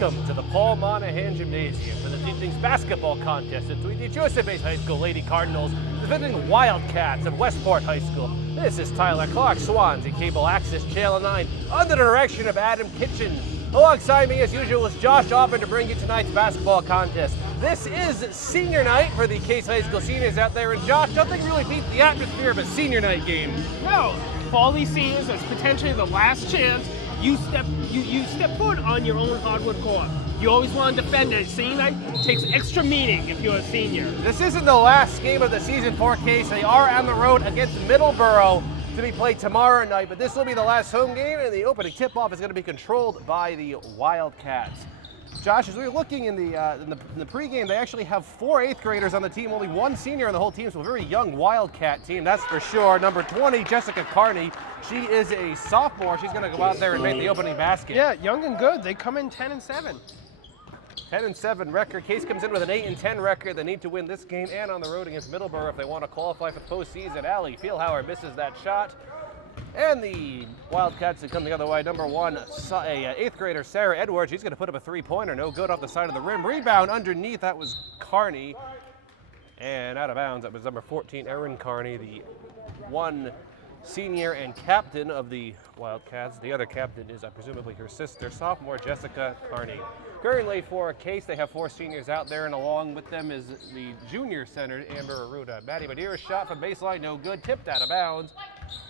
Welcome to the Paul Monahan Gymnasium for this evening's basketball contest between the JCHS High School Lady Cardinals defending Wildcats of Westport High School. This is Tyler Clark, Swansea Cable Access Channel 9, under the direction of Adam Kitchen. Alongside me, as usual, is Josh Oppen to bring you tonight's basketball contest. This is senior night for the Case High School seniors out there, and Josh, nothing really beats the atmosphere of a senior night game. No, for all these seniors, it's potentially the last chance you step foot on your own hardwood court. You always want to defend it. Senior night takes extra meaning if you're a senior. This isn't the last game of the season for Case. They are on the road against Middleborough to be played tomorrow night, but this will be the last home game, and the opening tip-off is going to be controlled by the Wildcats. Josh, as we were looking in the pregame, they actually have 4 8th graders on the team, only 1 senior on the whole team, so a very young Wildcat team, that's for sure. Number 20, Jessica Carney. She is a sophomore. She's going to go out there and make the opening basket. Yeah, young and good. They come in 10-7. 10-7 record. Case comes in with an 8-10 record. They need to win this game and on the road against Middleborough if they want to qualify for the postseason. Allie Feelhauer misses that shot. And the Wildcats that come the other way. Number 1, a 8th grader, Sarah Edwards. She's going to put up a 3-pointer. No good off the side of the rim. Rebound underneath. That was Carney. And out of bounds. That was number 14, Erin Carney, the one senior and captain of the Wildcats. The other captain is presumably her sister, sophomore Jessica Carney. Currently for Case, they have 4 seniors out there, and along with them is the junior center, Amber Arruda. Maddie Madeira's shot from baseline, no good, tipped out of bounds.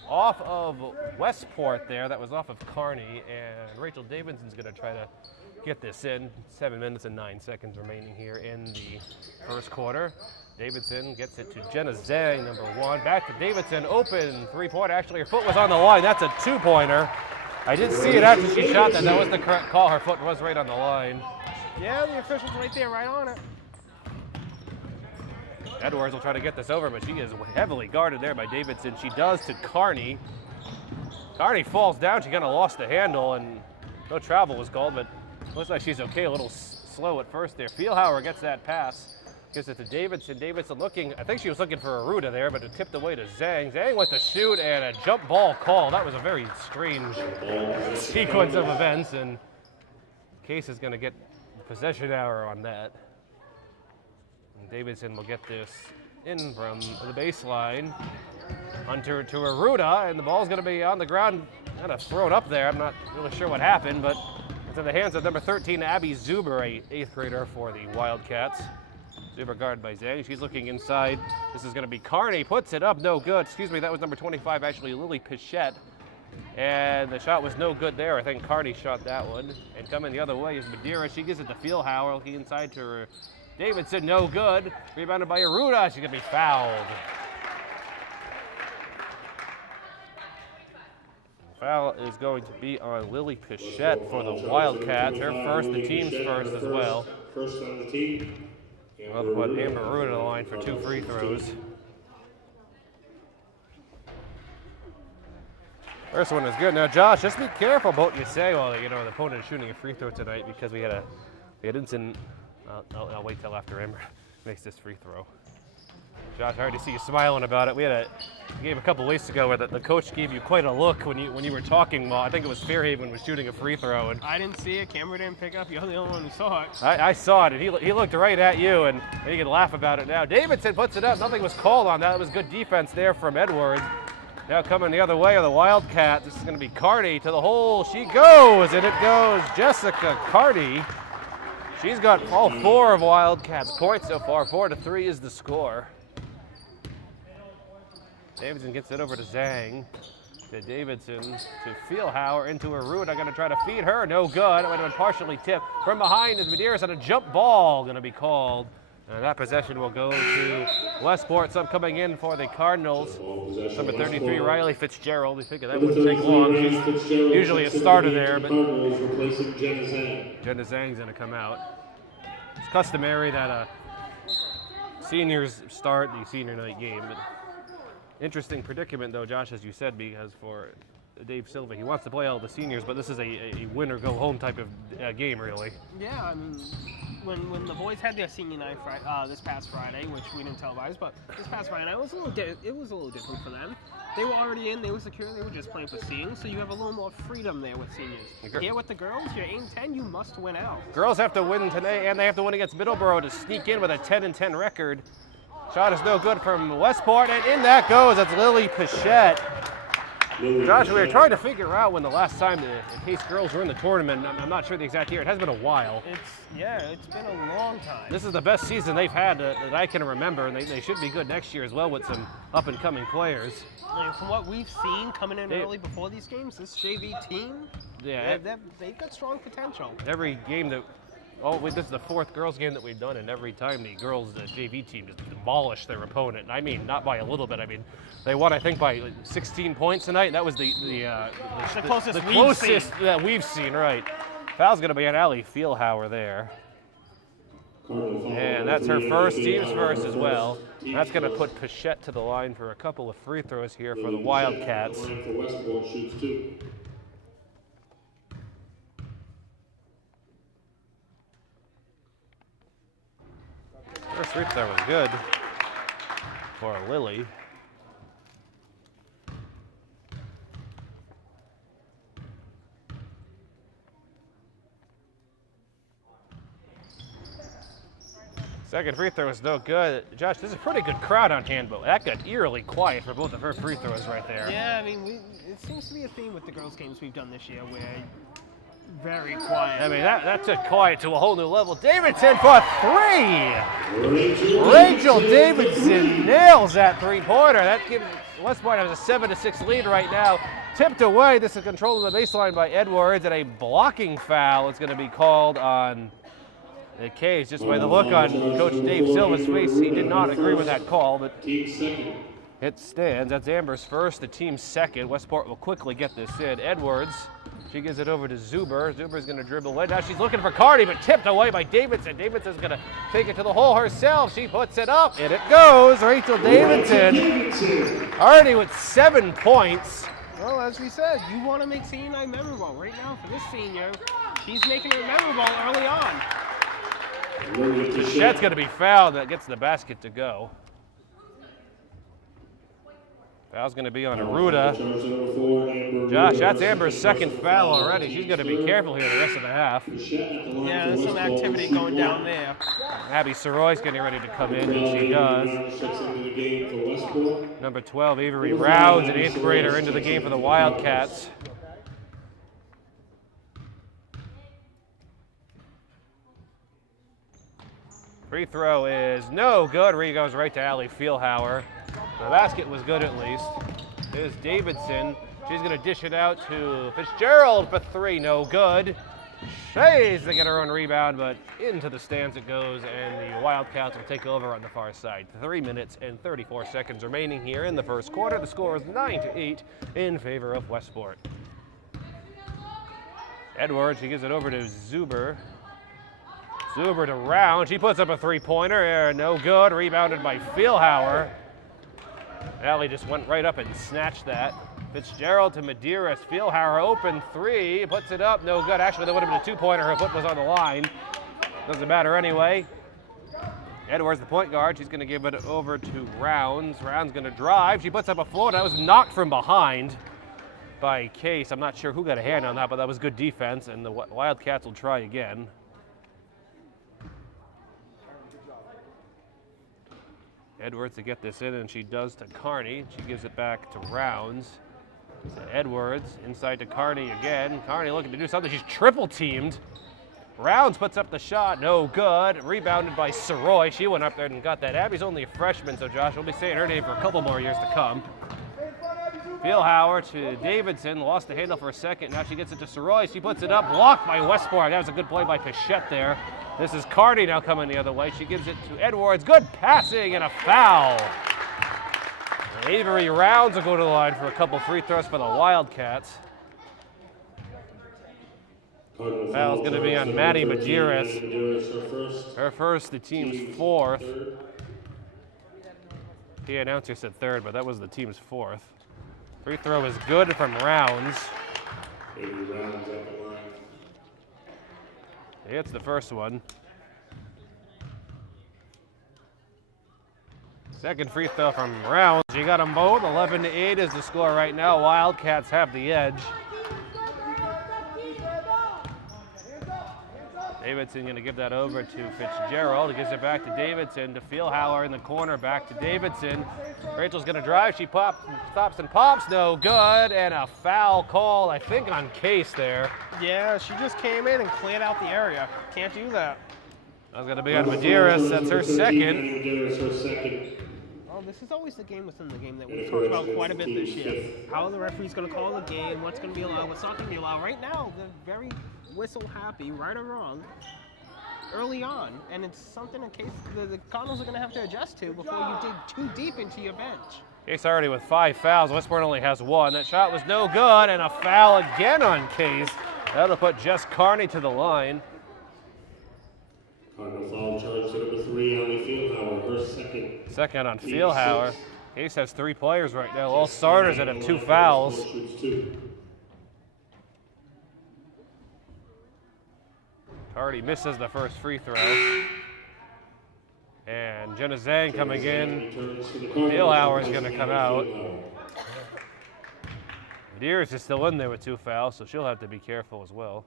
Off of Westport there, that was off of Carney, and Rachel Davidson's gonna try to get this in. 7 minutes and 9 seconds remaining here in the first quarter. Davidson gets it to Jenna Zhang, number 1. Back to Davidson, open 3-pointer. Actually, her foot was on the line. That's a 2-pointer. I did see it after she shot that. That was the correct call. Her foot was right on the line. Yeah, the official's right there, right on it. Edwards will try to get this over, but she is heavily guarded there by Davidson. She does to Carney. Carney falls down. She kind of lost the handle, and no travel was called, but looks like she's okay. A little slow at first there. Feelhauer gets that pass. Gives it to Davidson. Davidson looking, I think she was looking for Arruda there, but it tipped away to Zhang. Zhang went to shoot, and a jump ball call. That was a very strange sequence of events, and Case is going to get the possession arrow on that. And Davidson will get this in from the baseline. Hunter to Arruda, and the ball's going to be on the ground, kind of thrown up there. I'm not really sure what happened, but it's in the hands of number 13, Abby Zuber, a 8th grader for the Wildcats. Zuber guarded by Zhang. She's looking inside. This is going to be Carney. Puts it up. No good. Excuse me, that was number 25, actually, Lily Pichette. And the shot was no good there. I think Carney shot that one. And coming the other way is Madeira. She gives it to Feelhauer. Looking inside to her. Davidson, no good. Rebounded by Arruda. She's going to be fouled. Foul is going to be on Lily Pichette for the Wildcats. Her first, the team's first as well. First on the team. Well, put Amber Arruda on the line for 2 free throws. First one is good. Now, Josh, just be careful about what you say while the opponent is shooting a free throw tonight, because we had incident. I'll wait till after Amber makes this free throw. Josh, I already see you smiling about it. We had a game a couple weeks ago where the coach gave you quite a look when you were talking. Well, I think it was Fairhaven was shooting a free throw, and I didn't see it. Camera didn't pick up. You're the only one who saw it. I saw it, and he looked right at you, and you can laugh about it now. Davidson puts it up. Nothing was called on that. It was good defense there from Edwards. Now coming the other way are the Wildcats. This is going to be Carney to the hole. She goes, and it goes. Jessica Carney. She's got all 4 of Wildcats' points so far. 4-3 is the score. Davidson gets it over to Zhang. To Davidson, to Feelhauer, into Arruda. Going to try to feed her. No good. It would have been partially tipped. From behind is Madeira's on a jump ball. Going to be called. And that possession will go to Westport. Some coming in for the Cardinals. Number 33, Riley Fitzgerald. We figured that wouldn't take long. She's usually a starter there, but Jenna Zhang's going to come out. It's customary that seniors start the senior night game. But interesting predicament, though, Josh, as you said, because for Dave Silva. He wants to play all the seniors, but this is a win or go home type of game, really. Yeah, I mean, when the boys had their senior night this past Friday, which we didn't televise, but this past Friday night it was a little different for them. They were already in, they were secure, they were just playing for seeding, so you have a little more freedom there with seniors. Here with the girls, you're 8-10, you must win out. Girls have to win today, and they have to win against Middleborough to sneak in with a 10-10 record. Shot is no good from Westport, and in that goes. That's Lily Pichette. Josh, we were trying to figure out when the last time the Case girls were in the tournament. I'm not sure the exact year. It has been a while. It's been a long time. This is the best season they've had that I can remember, and they should be good next year as well with some up-and-coming players. I mean, from what we've seen coming in early before these games, this JV team, they've got strong potential. Every game that, this is the fourth girls game that we've done, and every time the girls JV team just demolished their opponent. And I mean, not by a little bit. I mean, they won, I think, by 16 points tonight, and that was the closest that we've seen, right. Foul's going to be on Allie Feelhauer there. And that's her first, team's first as well. And that's going to put Pichette to the line for a couple of free throws here for the Wildcats. First free throw was good for Lily. Second free throw was no good. Josh, there's a pretty good crowd on hand, but that got eerily quiet for both of her free throws right there. Yeah, I mean, it seems to be a theme with the girls' games we've done this year where very quiet. I mean, that took quiet to a whole new level. Davidson for three! Rachel Davidson nails that three-pointer. That gives Westport has a 7-6 lead right now. Tipped away. This is controlled on the baseline by Edwards, and a blocking foul is going to be called on the Case. Just by the look on Coach Dave Silva's face, he did not agree with that call, but it stands. That's Amber's first, the team's second. Westport will quickly get this in. Edwards, she gives it over to Zuber. Zuber's going to dribble away. Now she's looking for Carney, but tipped away by Davidson. Davidson's going to take it to the hole herself. She puts it up, and it goes. Rachel Davidson already with 7 points. Well, as we said, you want to make senior night memorable. Right now, for this senior, she's making it memorable early on. Pichette's going to be fouled. That gets the basket to go. Foul's going to be on Aruda. Josh, that's Amber's second foul already. She's going to be careful here the rest of the half. Yeah, there's some activity going down there. Abby Soroy's getting ready to come in, and she does. Number 12, Avery Rounds, an 8th grader, into the game for the Wildcats. Free throw is no good. Goes right to Allie Feelhauer. The basket was good at least. Here's Davidson. She's going to dish it out to Fitzgerald for three. No good. Shays to get her own rebound, but into the stands it goes, and the Wildcats will take over on the far side. 3 minutes and 34 seconds remaining here in the first quarter. The score is 9-8 in favor of Westport. Edwards, she gives it over to Zuber. Zuber to Round. She puts up a three-pointer. No good. Rebounded by Feelhauer. Allie just went right up and snatched that. Fitzgerald to Medeiros. Feelhauer open three. Puts it up. No good. Actually, that would have been a two-pointer. Her foot was on the line. Doesn't matter anyway. Edwards, the point guard. She's going to give it over to Rounds. Rounds going to drive. She puts up a floater. That was knocked from behind by Case. I'm not sure who got a hand on that, but that was good defense, and the Wildcats will try again. Edwards to get this in, and she does to Carney. She gives it back to Rounds. To Edwards, inside to Carney again. Carney looking to do something. She's triple teamed. Rounds puts up the shot, no good. Rebounded by Soroy. She went up there and got that. Abby's only a freshman, so Josh will be saying her name for a couple more years to come. Feelhauer to Davidson, lost the handle for a second. Now she gets it to Soroy. She puts it up, blocked by Westport. That was a good play by Pichette there. This is Carney now coming the other way. She gives it to Edwards. Good passing and a foul. Avery Rounds will go to the line for a couple free throws for the Wildcats. Foul's going to be on Maddie Medeiros. Her first, the team's fourth. The announcer said third, but that was the team's fourth. Free throw is good from Rounds. Rounds at the line. He hits the first one. Second free throw from Rounds. You got them both. 11-8 is the score right now. Wildcats have the edge. Davidson going to give that over to Fitzgerald. He gives it back to Davidson, to Feelhauer in the corner, back to Davidson. Rachel's going to drive. She stops and pops. No good. And a foul call, I think, on Case there. Yeah, she just came in and cleared out the area. Can't do that. That's going to be on Medeiros. That's her second. Oh, this is always the game within the game that we've talked about quite a bit this year. How the referee's going to call the game, what's going to be allowed, what's not going to be allowed. Right now, they're very whistle happy, right or wrong, early on. And it's something in case the Cardinals are going to have to adjust to before you dig too deep into your bench. Case already with 5 fouls. Westport only has 1. That shot was no good, and a foul again on Case. That'll put Jess Carney to the line. Cardinal foul charge to number 3, Ali Feelhauer, her second. Second on Feelhauer. Case has 3 players right now, all starters that have 2 fouls. Carney misses the first free throw. And Jenna Zhang coming in. Feelhauer is going to come out. Medeiros is still in there with 2 fouls, so she'll have to be careful as well.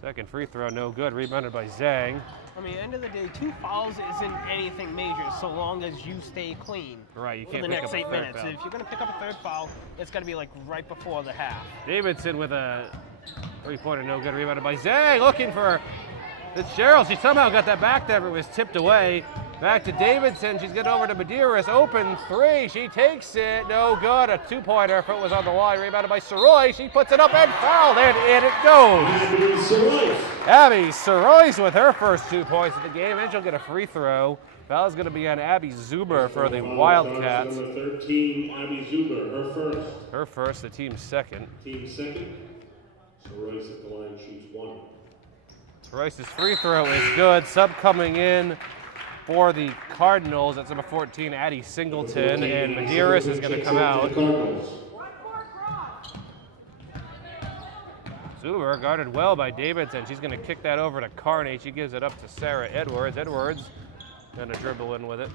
Second free throw, no good. Rebounded by Zhang. I mean, end of the day, 2 fouls isn't anything major so long as you stay clean. Right, you for can't the pick next up a 8 third minutes. foul. If you're going to pick up a 3rd foul, it's got to be like right before the half. Davidson with a 3-pointer, no good. Rebounded by Zhang, looking for Fitzgerald. She somehow got that back there, but was tipped away. Back to Davidson. She's getting over to Medeiros. Open 3. She takes it. No good. A 2-pointer if it was on the line. Rebounded by Soroy. She puts it up and fouled, and in it goes. Abby Soroy with her first 2 points of the game, and she'll get a free throw. Foul is going to be on Abby Zuber for the Wildcats. Number 13, Abby Zuber, her first. Her first, the team's second. Team second. Royce at the line shoots 1. Royce's free throw is good. Sub coming in for the Cardinals. That's number 14, Addie Singleton, and Medeiros is going to come out. Zuber guarded well by Davidson. She's going to kick that over to Carney. She gives it up to Sarah Edwards. Edwards going to dribble in with it.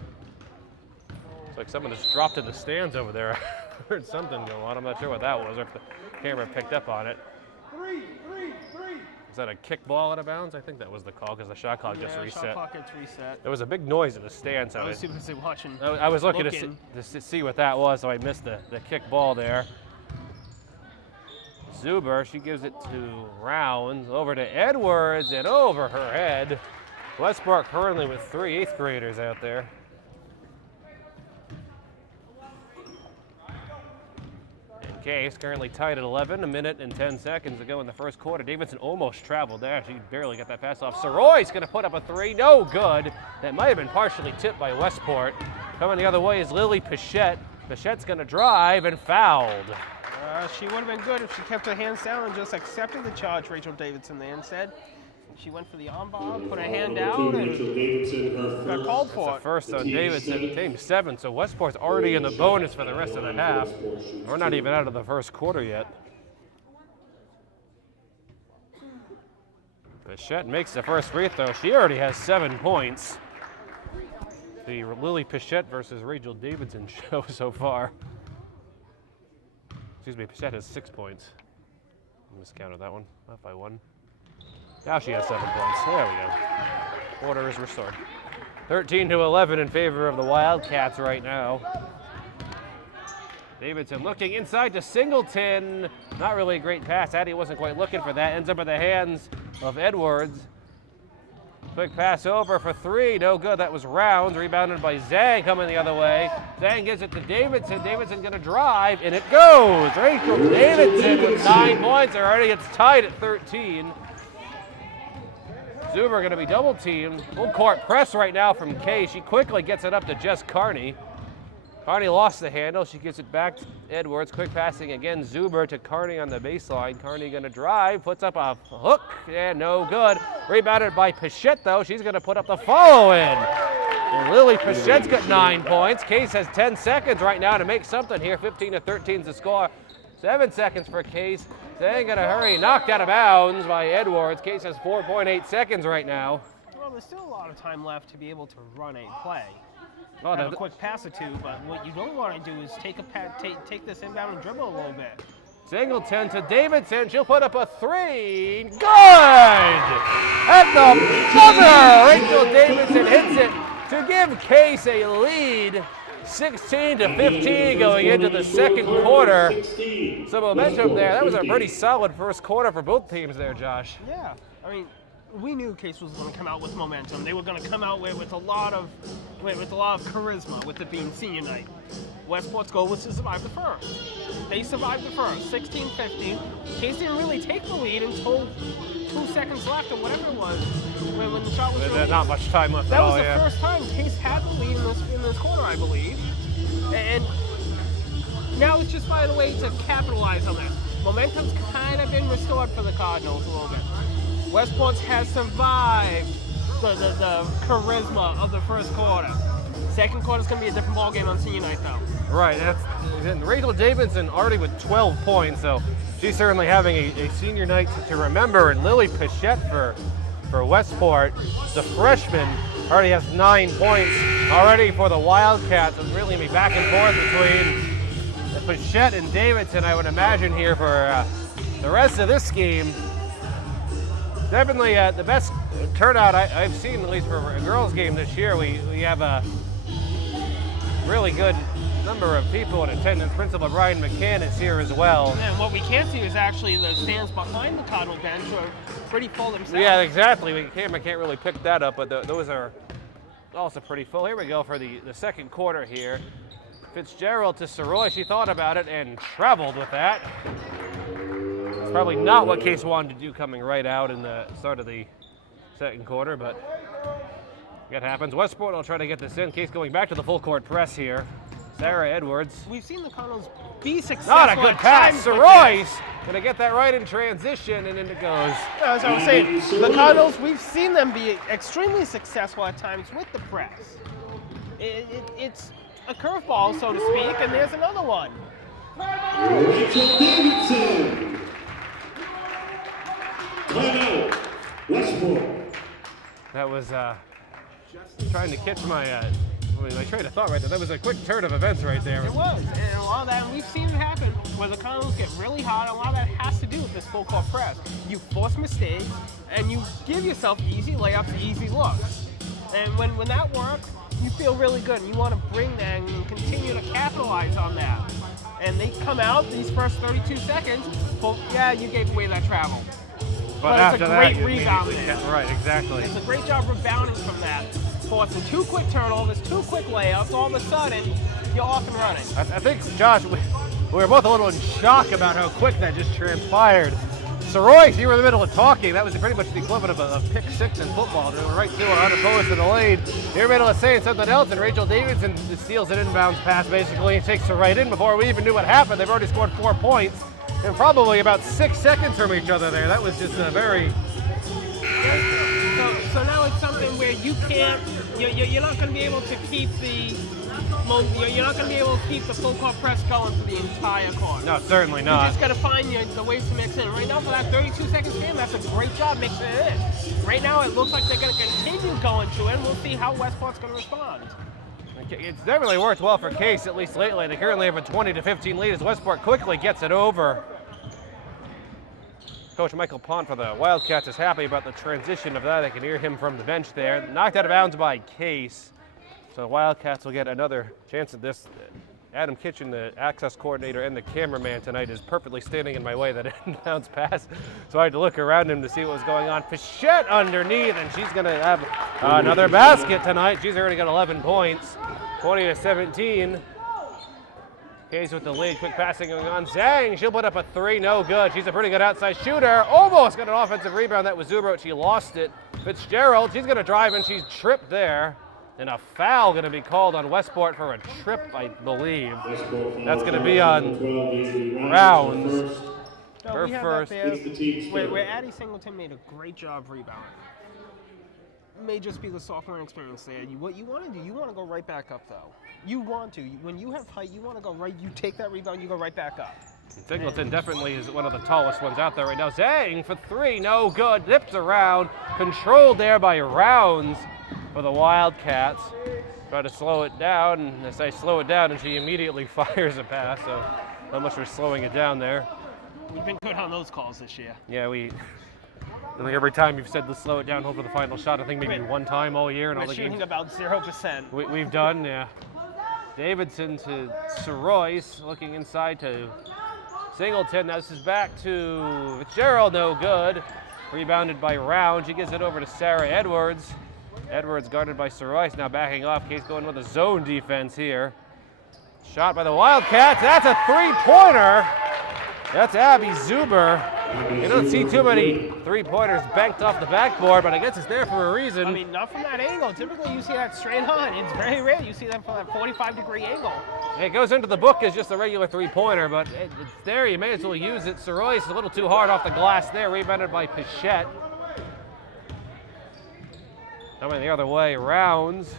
It's like someone just dropped in the stands over there. I heard something go on. I'm not sure what that was, or if the camera picked up on it. Is that a kick ball out of bounds? I think that was the call because the shot clock just reset. Shot clock gets reset. There was a big noise in the stands. I was super watching. I was looking to see what that was, so I missed the kick ball there. Zuber, she gives it to Rounds, over to Edwards, and over her head. Westport currently with 3 8th graders out there. Case currently tied at 11, 1 minute and 10 seconds to go in the first quarter. Davidson almost traveled there. She barely got that pass off. Soroy's going to put up a 3. No good. That might have been partially tipped by Westport. Coming the other way is Lily Pichette. Pichette's going to drive and fouled. She would have been good if she kept her hands down and just accepted the charge, Rachel Davidson, there instead. She went for the armbar, put her hand down, and got called for it. First on Davidson, team 7, so Westport's already in the bonus for the rest of the half. We're not even out of the first quarter yet. Pichette makes the first free throw. She already has 7 points. The Lily Pichette versus Rachel Davidson show so far. Excuse me, Pichette has 6 points. I miscounted that one, off by 1. Now she has 7 points. There we go. Order is restored. 13-11 in favor of the Wildcats right now. Davidson looking inside to Singleton. Not really a great pass. Addie wasn't quite looking for that. Ends up in the hands of Edwards. Quick pass over for 3. No good. That was Rounds. Rebounded by Zhang coming the other way. Zhang gives it to Davidson. Davidson going to drive, and it goes. Rachel Davidson with 9 points already. It's tied at 13. Zuber going to be double teamed. Full court press right now from Kay. She quickly gets it up to Jess Carney. Carney lost the handle. She gives it back to Edwards. Quick passing again. Zuber to Carney on the baseline. Carney going to drive. Puts up a hook. And no good. Rebounded by Pichette, though. She's going to put up the follow-in. And Lily Pichette's got 9 points. Case has 10 seconds right now to make something here. 15-13 is the score. 7 seconds for Case. Zhang in a hurry, knocked out of bounds by Edwards. Case has 4.8 seconds right now. Well, there's still a lot of time left to be able to run a play. Oh, Have a quick pass or two, but what you don't want to do is take this inbound and dribble a little bit. Singleton to Davidson. She'll put up a 3. Good! At the buzzer! Rachel Davidson hits it to give Case a lead. 16-15 going into the second quarter. Some momentum there. That was a pretty solid first quarter for both teams there, Josh. Yeah, I mean, we knew Case was going to come out with momentum. They were going to come out with a lot of charisma, with it being senior night. Westport's goal was to survive the first. They survived the first, 16-15. Case didn't really take the lead until 2 seconds left or whatever it was when the shot was released. Not much time left at all, That was the first time Case had the lead in this quarter, I believe. And now it's just finding a way to capitalize on that. Momentum's kind of been restored for the Cardinals a little bit. Westport has survived the charisma of the first quarter. Second quarter's going to be a different ballgame on senior night, though. Right, and Rachel Davidson already with 12 points, so she's certainly having a senior night to remember. And Lily Pichette for Westport, the freshman, already has 9 points already for the Wildcats. It's really going to be back and forth between Pichette and Davidson, I would imagine, here for the rest of this game. Definitely the best turnout I've seen, at least for a girls' game this year. We have a really good number of people in attendance. Principal Brian McCann is here as well. And what we can't see is actually the stands behind the Cardinal bench are pretty full themselves. Yeah, exactly. We can't really pick that up, but those are also pretty full. Here we go for the second quarter here. Fitzgerald to Soroy. She thought about it and traveled with that. It's probably not what Case wanted to do coming right out in the start of the second quarter, but it happens. Westport will try to get this in. Case going back to the full court press here. Sarah Edwards. We've seen the Cardinals be successful. Not a good pass. Soroy's going to get that right in transition, and in it goes. As I was saying, the Cardinals, we've seen them be extremely successful at times with the press. It's a curveball, so to speak, and there's another one. Rachel Davidson. Timeout, Westport. That was trying to catch my train of thought right there. That was a quick turn of events right there. It was, and a lot of that, we've seen it happen, where the Cardinals get really hot. A lot of that has to do with this full court press. You force mistakes, and you give yourself easy layups, easy looks. And when that works, you feel really good, and you want to bring that and continue to capitalize on that. And they come out these first 32 seconds, well, yeah, you gave away that travel. But it's a great rebound there. Right, exactly. It's a great job rebounding from that. Forcing 2 quick turnovers, 2 quick layups, all of a sudden, you're off and running. I think, Josh, we were both a little in shock about how quick that just transpired. Soroy, you were in the middle of talking. That was pretty much the equivalent of a pick 6 in football. They went right to her unopposed in the lane. You're in the middle of saying something else, and Rachel Davidson steals an inbounds pass, basically, and takes her right in. Before we even knew what happened, they've already scored 4 points. And probably about 6 seconds from each other there. That was just a very... So now it's something where you can't, you're not going to be able to keep you're not going to be able to keep the full court press going for the entire quarter. No, certainly not. You just got to find the ways to mix in. Right now, for that 32 seconds game, that's a great job mixing it in. Right now, it looks like they're going to continue going to it, and we'll see how Westport's going to respond. It's definitely worked well for Case, at least lately. They currently have a 20-15 lead as Westport quickly gets it over. Coach Michael Pont for the Wildcats is happy about the transition of that. I can hear him from the bench there. Knocked out of bounds by Case. So the Wildcats will get another chance at this. Adam Kitchen, the access coordinator and the cameraman tonight, is perfectly standing in my way, that inbounds pass. So I had to look around him to see what was going on. Pichette underneath, and she's going to have another basket tonight. She's already got 11 points, 20-17. Case with the lead, quick passing going on. Zhang, she'll put up a 3, no good. She's a pretty good outside shooter. Almost got an offensive rebound. That was Zubrot. She lost it. Fitzgerald, she's going to drive, and she's tripped there. And a foul going to be called on Westport for a trip, I believe. That's going to be on Rounds. No, her we have first. that there where Addie Singleton made a great job rebounding. may just be the sophomore experience there. What you want to do, you want to go right back up, though. You want to. When you have height, you want to go right. You take that rebound, you go right back up. Singleton definitely is one of the tallest ones out there right now. Zhang for three, no good. Dipped around, controlled there by Rounds for the Wildcats. Try to slow it down, and as I slow it down, and she immediately fires a pass, so not much for slowing it down there. We've been good on those calls this year. Yeah, I think every time you've said to slow it down, hope for the final shot, I think maybe one time all year in all the games. We're shooting about 0%. We've done, yeah. Davidson to Soroyce, looking inside to Singleton. Now this is back to Fitzgerald, no good. Rebounded by Round. She gives it over to Sarah Edwards. Edwards guarded by Soroyce, now backing off. Case going with a zone defense here. Shot by the Wildcats. That's a three-pointer. That's Abby Zuber. You don't see too many three-pointers banked off the backboard, but I guess it's there for a reason. I mean, not from that angle. Typically, you see that straight on. It's very rare you see that from that 45-degree angle. It goes into the book as just a regular three-pointer, but it's there. You may as well use it. Soroyce a little too hard off the glass there. Rebounded by Pichette. Coming the other way, Rounds.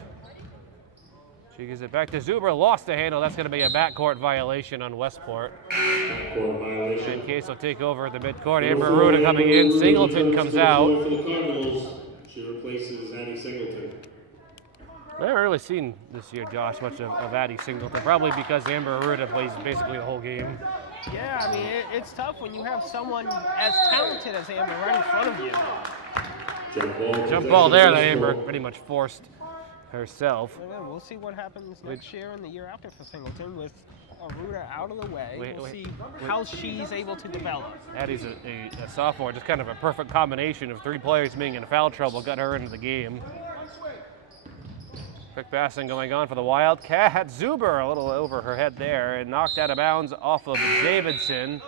She gives it back to Zuber, lost the handle. That's going to be a backcourt violation on Westport. Backcourt violation. And Case will take over at the midcourt. Amber Aruda coming in. Singleton comes out. For the Cardinals, she replaces Addie Singleton. I haven't really seen this year, Josh, much of Addie Singleton. Probably because Amber Aruda plays basically the whole game. Yeah, I mean, it's tough when you have someone as talented as Amber right in front of you. Jump ball there that Amber pretty much forced herself. We'll see what happens next year and the year after for Singleton with Aruda out of the way. We'll see how she's able to develop. Addie's a sophomore, just kind of a perfect combination of three players being in foul trouble, got her into the game. Quick passing going on for the Wildcat. Zuber a little over her head there and knocked out of bounds off of Davidson.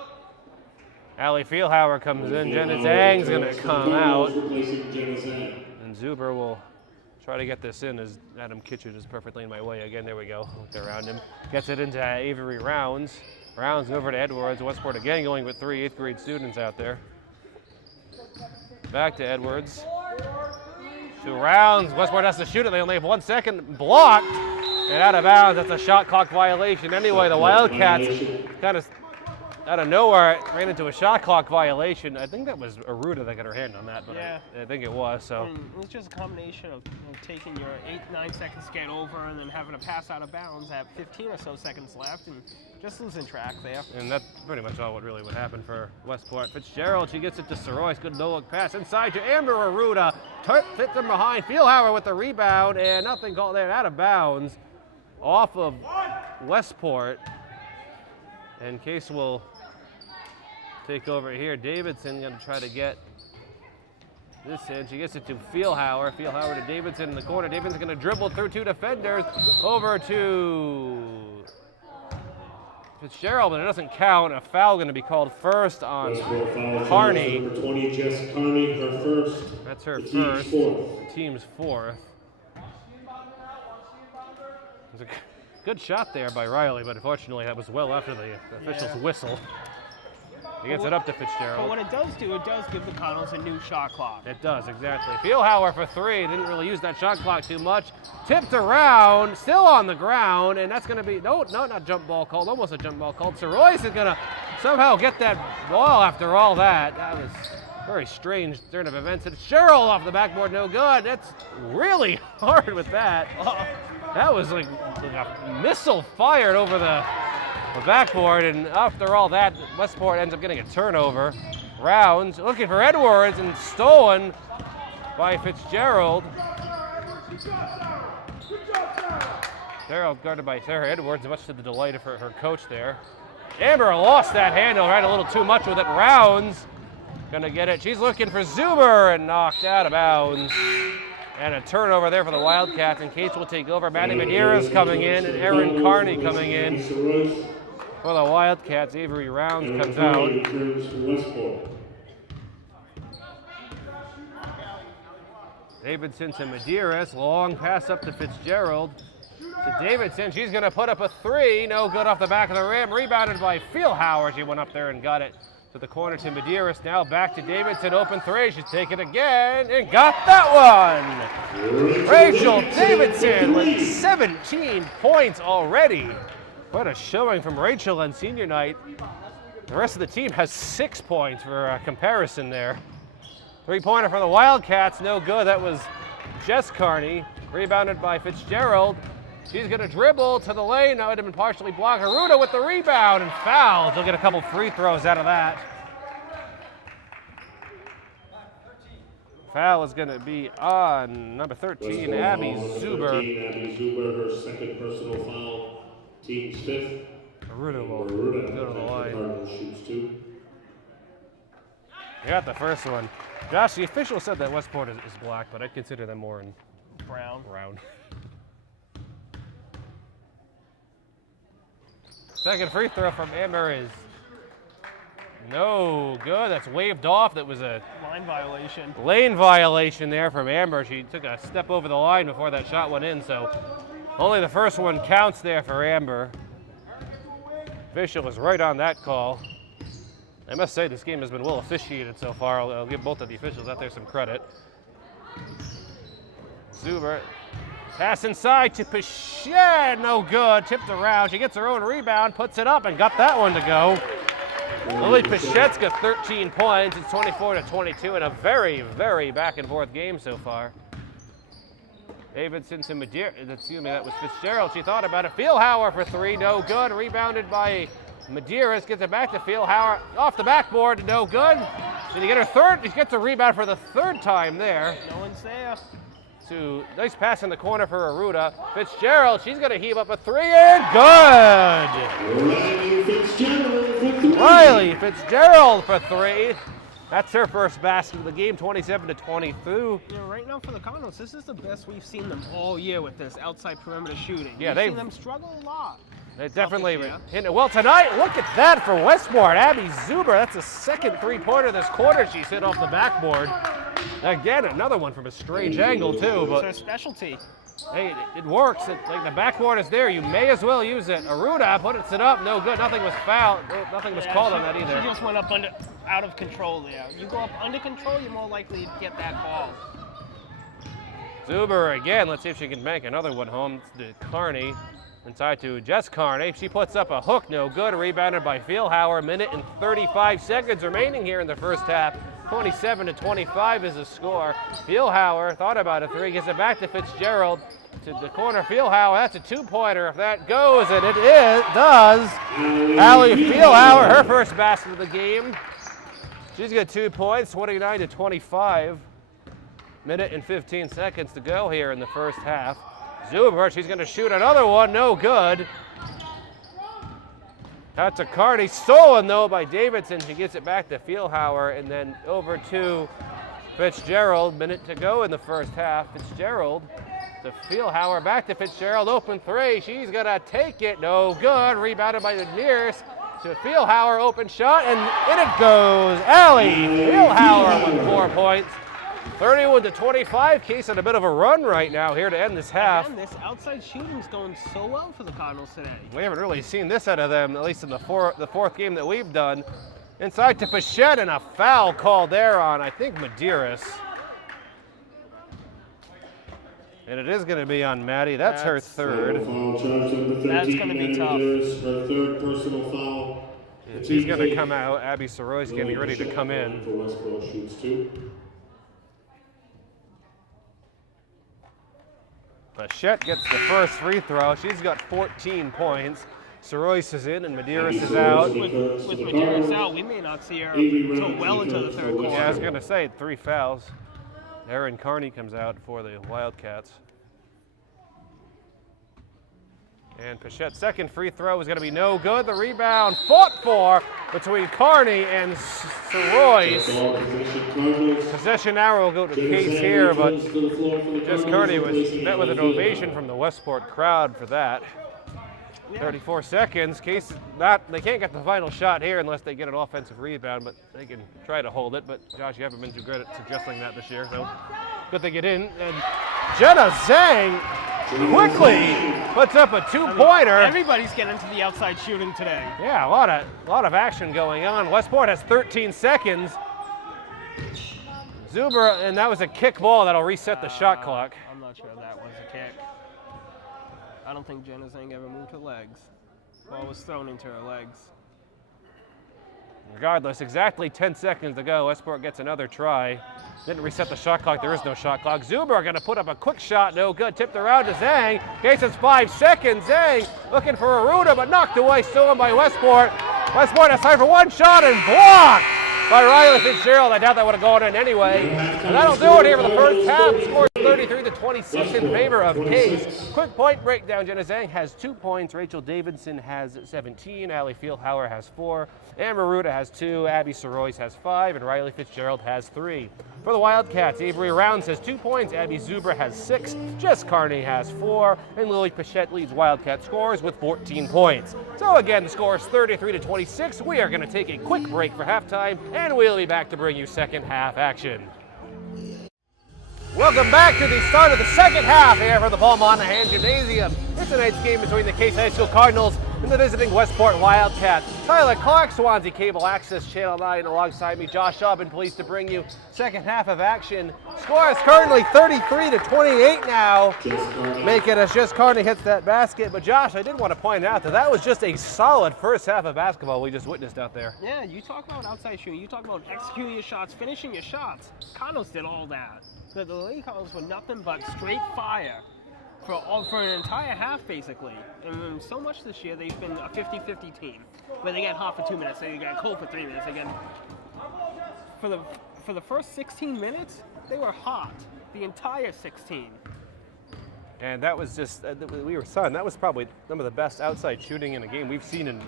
Allie Feelhauer comes in. Jenna Zhang's going to come out. And Zuber will try to get this in as Adam Kitchen is perfectly in my way. Again, there we go. Looked around him. Gets it into Avery Rounds. Rounds over to Edwards. Westport again going with 3 8th-grade students out there. Back to Edwards. To Rounds. Westport has to shoot it. They only have 1 second. Blocked. And out of bounds. That's a shot clock violation. Anyway, the Wildcats kind of out of nowhere ran into a shot clock violation. I think that was Aruda that got her hand on that, but yeah. I think it was. So it was just a combination of taking your 8-9 seconds to get over and then having a pass out of bounds at 15 or so seconds left and just losing track there. And that's pretty much all what really would happen for Westport. Fitzgerald, she gets it to Soroyce. Good no-look pass inside to Amber Aruda. Fits them behind. Feelhauer with the rebound and nothing called there. Out of bounds off of Westport. And Case will take over here. Davidson going to try to get this in. She gets it to Feelhauer. Feelhauer to Davidson in the corner. Davidson's going to dribble through 2 defenders over to Fitzgerald, but it doesn't count. A foul going to be called first on Carney. Number 20, Jess Carney, her first. That's her the first. The team's fourth. It was a good shot there by Riley, but unfortunately that was well after the official's whistle. He gets it up to Fitzgerald. But what it does do, it does give the Cardinals a new shot clock. It does, exactly. Feelhauer for 3. Didn't really use that shot clock too much. Tipped around, still on the ground, and that's going to be, no, not jump ball called, almost a jump ball called. Soroyce is going to somehow get that ball after all that. That was a very strange turn of events. Fitzgerald off the backboard, no good. That's really hard with that. That was like a missile fired over the backboard, and after all that, Westport ends up getting a turnover. Rounds looking for Edwards and stolen by Fitzgerald. Fitzgerald guarded by Sarah Edwards, much to the delight of her coach there. Amber lost that handle, right a little too much with it. Rounds gonna get it. She's looking for Zuber and knocked out of bounds. And a turnover there for the Wildcats, and Case will take over. Maddie Medeiros coming in, and Erin Carney coming in. For the Wildcats, Avery Rounds comes out. Davidson to Medeiros, long pass up to Fitzgerald. To Davidson, she's going to put up a 3, no good off the back of the rim. Rebounded by Feelhauer, she went up there and got it To the corner to Medeiros, now back to Davidson, open three, she's taken again, and got that one! Rachel Davidson with 17 points already. What a showing from Rachel on senior night. The rest of the team has 6 points for comparison there. Three-pointer from the Wildcats, no good. That was Jess Carney, rebounded by Fitzgerald. She's gonna dribble to the lane. Now it had been partially blocked. Haruda with the rebound and fouled. They'll get a couple free throws out of that. Foul is gonna be on number 13, Abby Zuber. Abby Zuber, her second personal foul. Team's fifth. Haruda will Haruda go to the line. Cardinals shoots 2. You got the first one. Josh, the official said that Westport is black, but I'd consider them more in Brown. Second free throw from Amber is no good. That's waved off. That was a Line violation. lane violation there from Amber. She took a step over the line before that shot went in, so only the first one counts there for Amber. Official was right on that call. I must say this game has been well officiated so far. I'll give both of the officials out there some credit. Zuber, pass inside to Pichette, no good, tipped around. She gets her own rebound, puts it up, and got that one to go. Lily Pichette's got 13 points. It's 24-22 in a very, very back and forth game so far. Davidson to Medeiros, excuse me, that was Fitzgerald. She thought about it. Fieldhauer for three, no good. Rebounded by Medeiros, gets it back to Fieldhauer. Off the backboard, no good. Did he get her third? She gets a rebound for the third time there. No one's there. Nice pass in the corner for Aruda. Fitzgerald, she's going to heave up a three, and good! Riley Fitzgerald for three. That's her first basket of the game, 27-22. You know, right now for the Cardinals, this is the best we've seen them all year with this outside perimeter shooting. Yeah, We've seen them struggle a lot. They definitely hit it well tonight. Look at that for Westport. Abby Zuber, that's the second three-pointer this quarter she's hit off the backboard. Again, another one from a strange angle too, but it's her specialty. hey, it works. Like the backboard is there, you may as well use it. Aruda puts it up, no good. Nothing was fouled. Nothing was called on that either. She just went up out of control there. You go up under control, you're more likely to get that ball. Zuber again. Let's see if she can bank another one home. It's to Carney. Inside to Jess Carney. She puts up a hook, no good. Rebounded by Fieldhauer. Minute and 35 seconds remaining here in the first half. 27-25 is the score. Fieldhauer thought about a three, gets it back to Fitzgerald. To the corner, Fieldhauer, that's a two-pointer. If that goes, and it does. Allie Fieldhauer, her first basket of the game. She's got 2 points, 29-25. Minute and 15 seconds to go here in the first half. Zuber, she's going to shoot another one, no good. That's a Carney, stolen though by Davidson. She gets it back to Fieldhauer and then over to Fitzgerald. Minute to go in the first half. Fitzgerald to Fieldhauer, back to Fitzgerald, open three. She's going to take it, no good. Rebounded by the nearest to Fieldhauer, open shot, and in it goes. Allie Fieldhauer with 4 points. 31-25, Case on a bit of a run right now here to end this half. Again, this outside shooting's going so well for the Cardinals today. We haven't really seen this out of them, at least in the fourth game that we've done. Inside to Pichette, and a foul called there on, I think, Medeiros. And it is going to be on Maddie. That's her third. That's going to be tough. Her third personal foul. And she's going to come out. Abby Soroy's getting ready to come in. For Westport shoots 2. Pichette gets the first free throw. She's got 14 points. Soroyce is in and Medeiros is out. With Medeiros out, we may not see her until well into the third quarter. Yeah, I was going to say 3 fouls. Erin Carney comes out for the Wildcats. And Pichette's second free throw is going to be no good. The rebound fought for between Carney and Soroyce. Possession arrow will go to Case here, but Jess Carney was met with an ovation from the Westport crowd for that. 34 seconds. Case they can't get the final shot here unless they get an offensive rebound, but they can try to hold it. But Josh, you haven't been too good at suggesting that this year, so good they get in. And Jenna Zhang quickly puts up a two-pointer. Everybody's getting to the outside shooting today. Yeah, a lot of action going on. Westport has 13 seconds. Zuber, and that was a kick ball that'll reset the shot clock. I'm not sure that was a kick. I don't think Jenazang ever moved her legs. Ball was thrown into her legs. Regardless, exactly 10 seconds to go. Westport gets another try. Didn't reset the shot clock. There is no shot clock. Zuber going to put up a quick shot. No good. Tipped around to Zhang. Case is 5 seconds. Zhang looking for Aruda, but knocked away. Stolen by Westport. Westport has time for one shot and blocked by Riley Fitzgerald. I doubt that would have gone in anyway. And that'll do it here for the first half. Score 33-26 in favor of Case. Quick point breakdown. Jenna Zhang has 2 points. Rachel Davidson has 17. Allie Fieldhauer has 4. Amber Ruda has 2. Abby Soroyce has 5. And Riley Fitzgerald has 3. For the Wildcats, Avery Rounds has 2 points. Abby Zuber has 6. Jess Carney has 4. And Lily Pichette leads Wildcat scores with 14 points. So again, the score is 33-26. We are going to take a quick break for halftime, and we'll be back to bring you second half action. Welcome back to the start of the second half here for the Paul Monahan Gymnasium. It's tonight's game between the Case High School Cardinals and the visiting Westport Wildcats. Tyler Clark, Swansea Cable Access Channel 9, alongside me, Josh Shaw, been pleased to bring you second half of action. Score is currently 33-28 now, making as Jess Carney hits that basket. But Josh, I did want to point out that that was just a solid first half of basketball we just witnessed out there. Yeah, you talk about outside shooting, you talk about executing your shots, finishing your shots. Cardinals did all that. The Lady Cardinals were nothing but straight fire for an entire half, basically. And so much this year, they've been a 50-50 team, where they get hot for 2 minutes, they get cold for 3 minutes. Again, for the first 16 minutes, they were hot. The entire 16. And that was just, we were stunned. That was probably some of the best outside shooting in a game we've seen in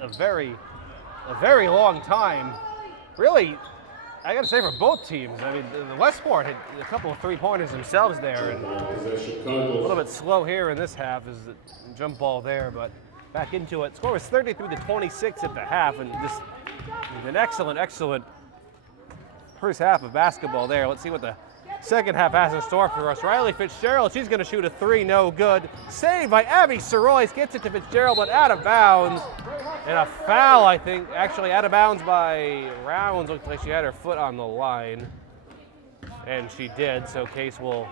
a very long time. Really, I got to say, for both teams. I mean, the Westport had a couple of three-pointers themselves there, and a little bit slow here in this half is the jump ball there, but back into it. Score was 33-26 at the half, and just an excellent first half of basketball there. Let's see what the second half has in store for us. Riley Fitzgerald, she's going to shoot a 3, no good. Saved by Abby Soroyce, gets it to Fitzgerald, but out of bounds. And a foul, I think, actually out of bounds by Rounds. Looks like she had her foot on the line. And she did, so Case will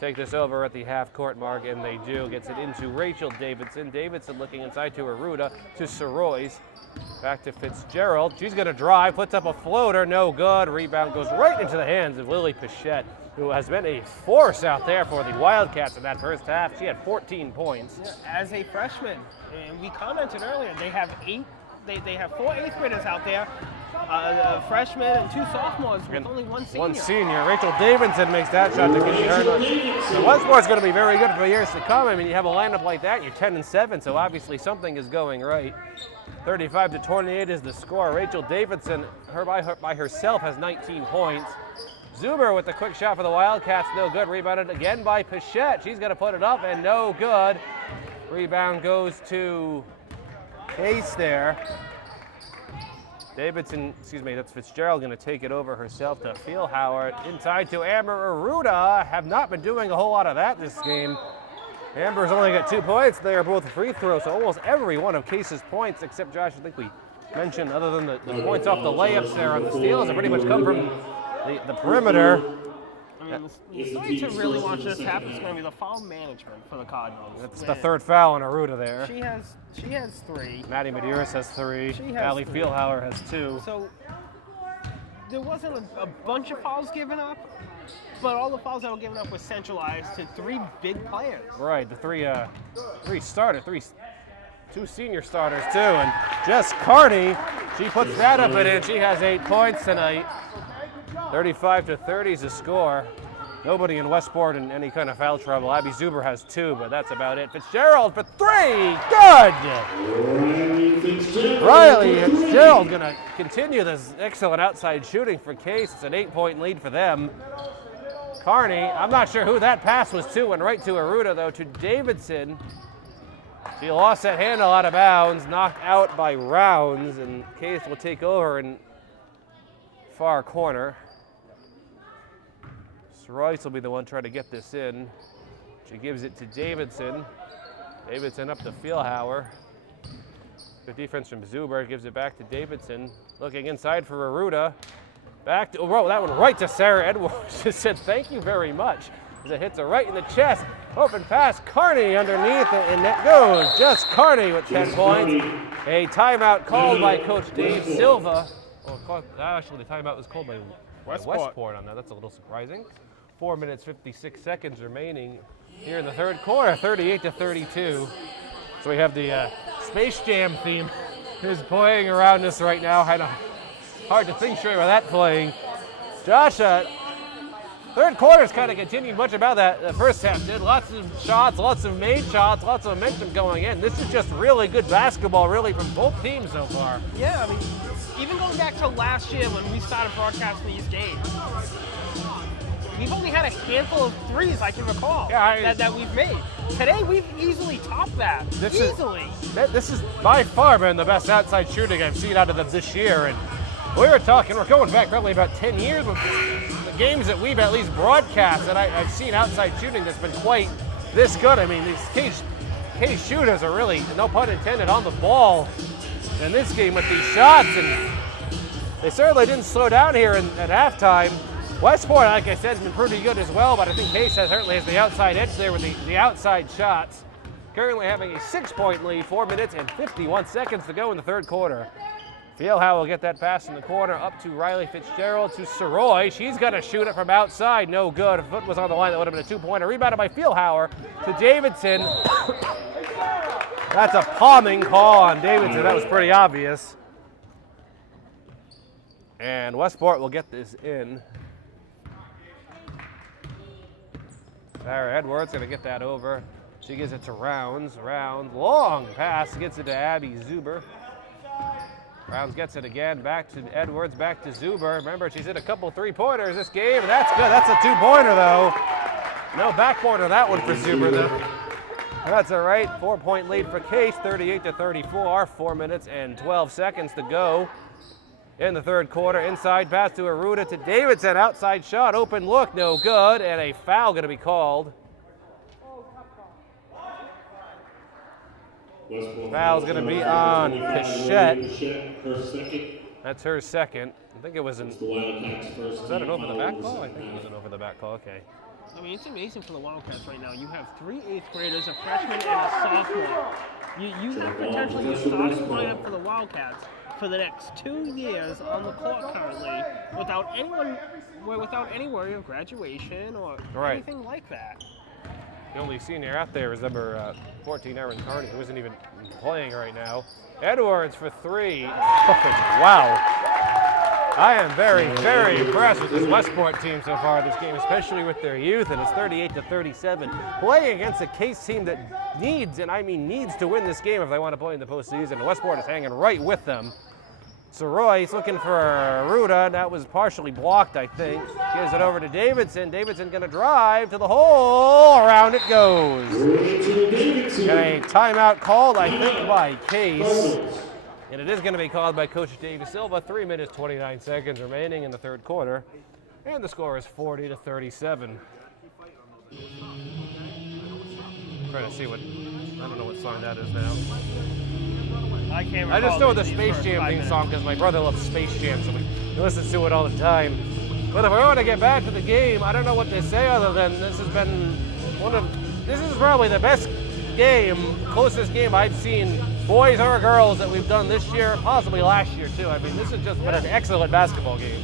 take this over at the half-court mark, and they do. Gets it into Rachel Davidson. Davidson looking inside to Aruda, to Soroyce. Back to Fitzgerald. She's going to drive, puts up a floater, no good. Rebound goes right into the hands of Lily Pichette, who has been a force out there for the Wildcats in that first half. She had 14 points. Yeah, as a freshman, and we commented earlier, they have 4 eighth graders out there, a freshman and 2 sophomores with only 1 senior. 1 senior. Rachel Davidson makes that shot to get her. The Westport's going to be very good for years to come. I mean, you have a lineup like that, you're 10-7, so obviously something is going right. 35-28 is the score. Rachel Davidson, by herself, has 19 points. Zuber with the quick shot for the Wildcats, no good. Rebounded again by Pichette. She's going to put it up, and no good. Rebound goes to Case there. That's Fitzgerald going to take it over herself to Fieldhauer. Inside to Amber Aruda. Have not been doing a whole lot of that this game. Amber's only got 2 points. They are both free throws, so almost every one of Case's points, except Josh, I think we mentioned, other than the points off the layups there on the steals, have pretty much come from the perimeter. I mean, the story to really watch this half is going to be the foul management for the Cardinals. That's the third foul on Aruda there. She has 3. Maddie Medeiros has 3. Allie Fieldhauer has 2. So there wasn't a bunch of fouls given up, but all the fouls that were given up were centralized to 3 big players. Right, the 2 senior starters too, and Jess Carney, she puts that up and in. She has 8 points tonight. 35-30 is the score. Nobody in Westport in any kind of foul trouble. Abby Zuber has 2, but that's about it. Fitzgerald for 3, good! Riley Fitzgerald gonna continue this excellent outside shooting for Case. It's an 8-point lead for them. Carney, I'm not sure who that pass was to, and right to Aruda though, to Davidson. She lost that handle out of bounds, knocked out by Rounds, and Case will take over in far corner. Royce will be the one trying to get this in. She gives it to Davidson. Davidson up to Feelhauer. Good defense from Zuber, gives it back to Davidson. Looking inside for Aruda. Back to, oh, that one right to Sarah Edwards. Just said thank you very much. As it hits her right in the chest. Open pass, Carney underneath it, and that goes. Just Carney with 10 points. A timeout called by Coach Dave Silva. Actually, the timeout was called by Westport on that. That's a little surprising. 4 minutes, 56 seconds remaining here in the third quarter, 38-32. So we have the Space Jam theme is playing around us right now. Hard to think straight with that playing. Josh, third quarter's kind of continued much about that. The first half did lots of shots, lots of made shots, lots of momentum going in. This is just really good basketball, really, from both teams so far. Yeah, I mean, even going back to last year when we started broadcasting these games, we've only had a handful of threes I can recall that we've made. Today, we've easily topped that. This is by far been the best outside shooting I've seen out of them this year. And we're going back probably about 10 years with the games that we've at least broadcast that I've seen outside shooting that's been quite this good. I mean, these Case shooters are really, no pun intended, on the ball in this game with these shots. And they certainly didn't slow down here at halftime. Westport, like I said, has been pretty good as well, but I think Case certainly has the outside edge there with the outside shots. Currently having a 6-point lead, 4 minutes and 51 seconds to go in the third quarter. Feelhauer will get that pass in the corner up to Riley Fitzgerald to Soroy. She's going to shoot it from outside. No good. If foot was on the line, that would have been a 2-pointer. Rebounded by Feelhauer to Davidson. That's a palming call on Davidson. That was pretty obvious. And Westport will get this in. Sarah Edwards going to get that over. She gives it to Rounds. Rounds, long pass, gets it to Abby Zuber. Rounds gets it again, back to Edwards, back to Zuber. Remember, she's hit a couple three-pointers this game, and that's good. That's a 2-pointer, though. No back-pointer that one for Zuber, though. That's all right. 4-point lead for Case, 38-34. 4 minutes and 12 seconds to go in the third quarter. Inside pass to Aruda to Davidson. Outside shot, open look, no good, and a foul going to be called. Foul's going to be on Pichette. That's her second. I think it was was that an over-the-back call? I think it was an over-the-back call. Okay. I mean, it's amazing for the Wildcats right now. You have 3 8th graders, a freshman, and a sophomore. You have potentially a starting lineup for the Wildcats for the next 2 years on the court currently without any worry of graduation or anything like that. The only senior out there is number 14, Erin Carney, who isn't even playing right now. Edwards for 3. Wow. I am very, very impressed with this Westport team so far this game, especially with their youth, and it's 38-37. Playing against a Case team that needs to win this game if they want to play in the postseason. And Westport is hanging right with them. Soroy's looking for Aruda. That was partially blocked, I think. Gives it over to Davidson. Davidson going to drive to the hole. Around it goes. And a timeout called, I think, by Case. And it is going to be called by Coach Dave Silva. 3 minutes, 29 seconds remaining in the third quarter. And the score is 40-37. Trying to see I don't know what song that is now. I can't I just know the Space Jam theme song because my brother loves Space Jam, so he listens to it all the time. But if we want to get back to the game, I don't know what to say other than this is probably the best game, closest game I've seen, boys or girls, that we've done this year, possibly last year too. I mean, this has just been an excellent basketball game.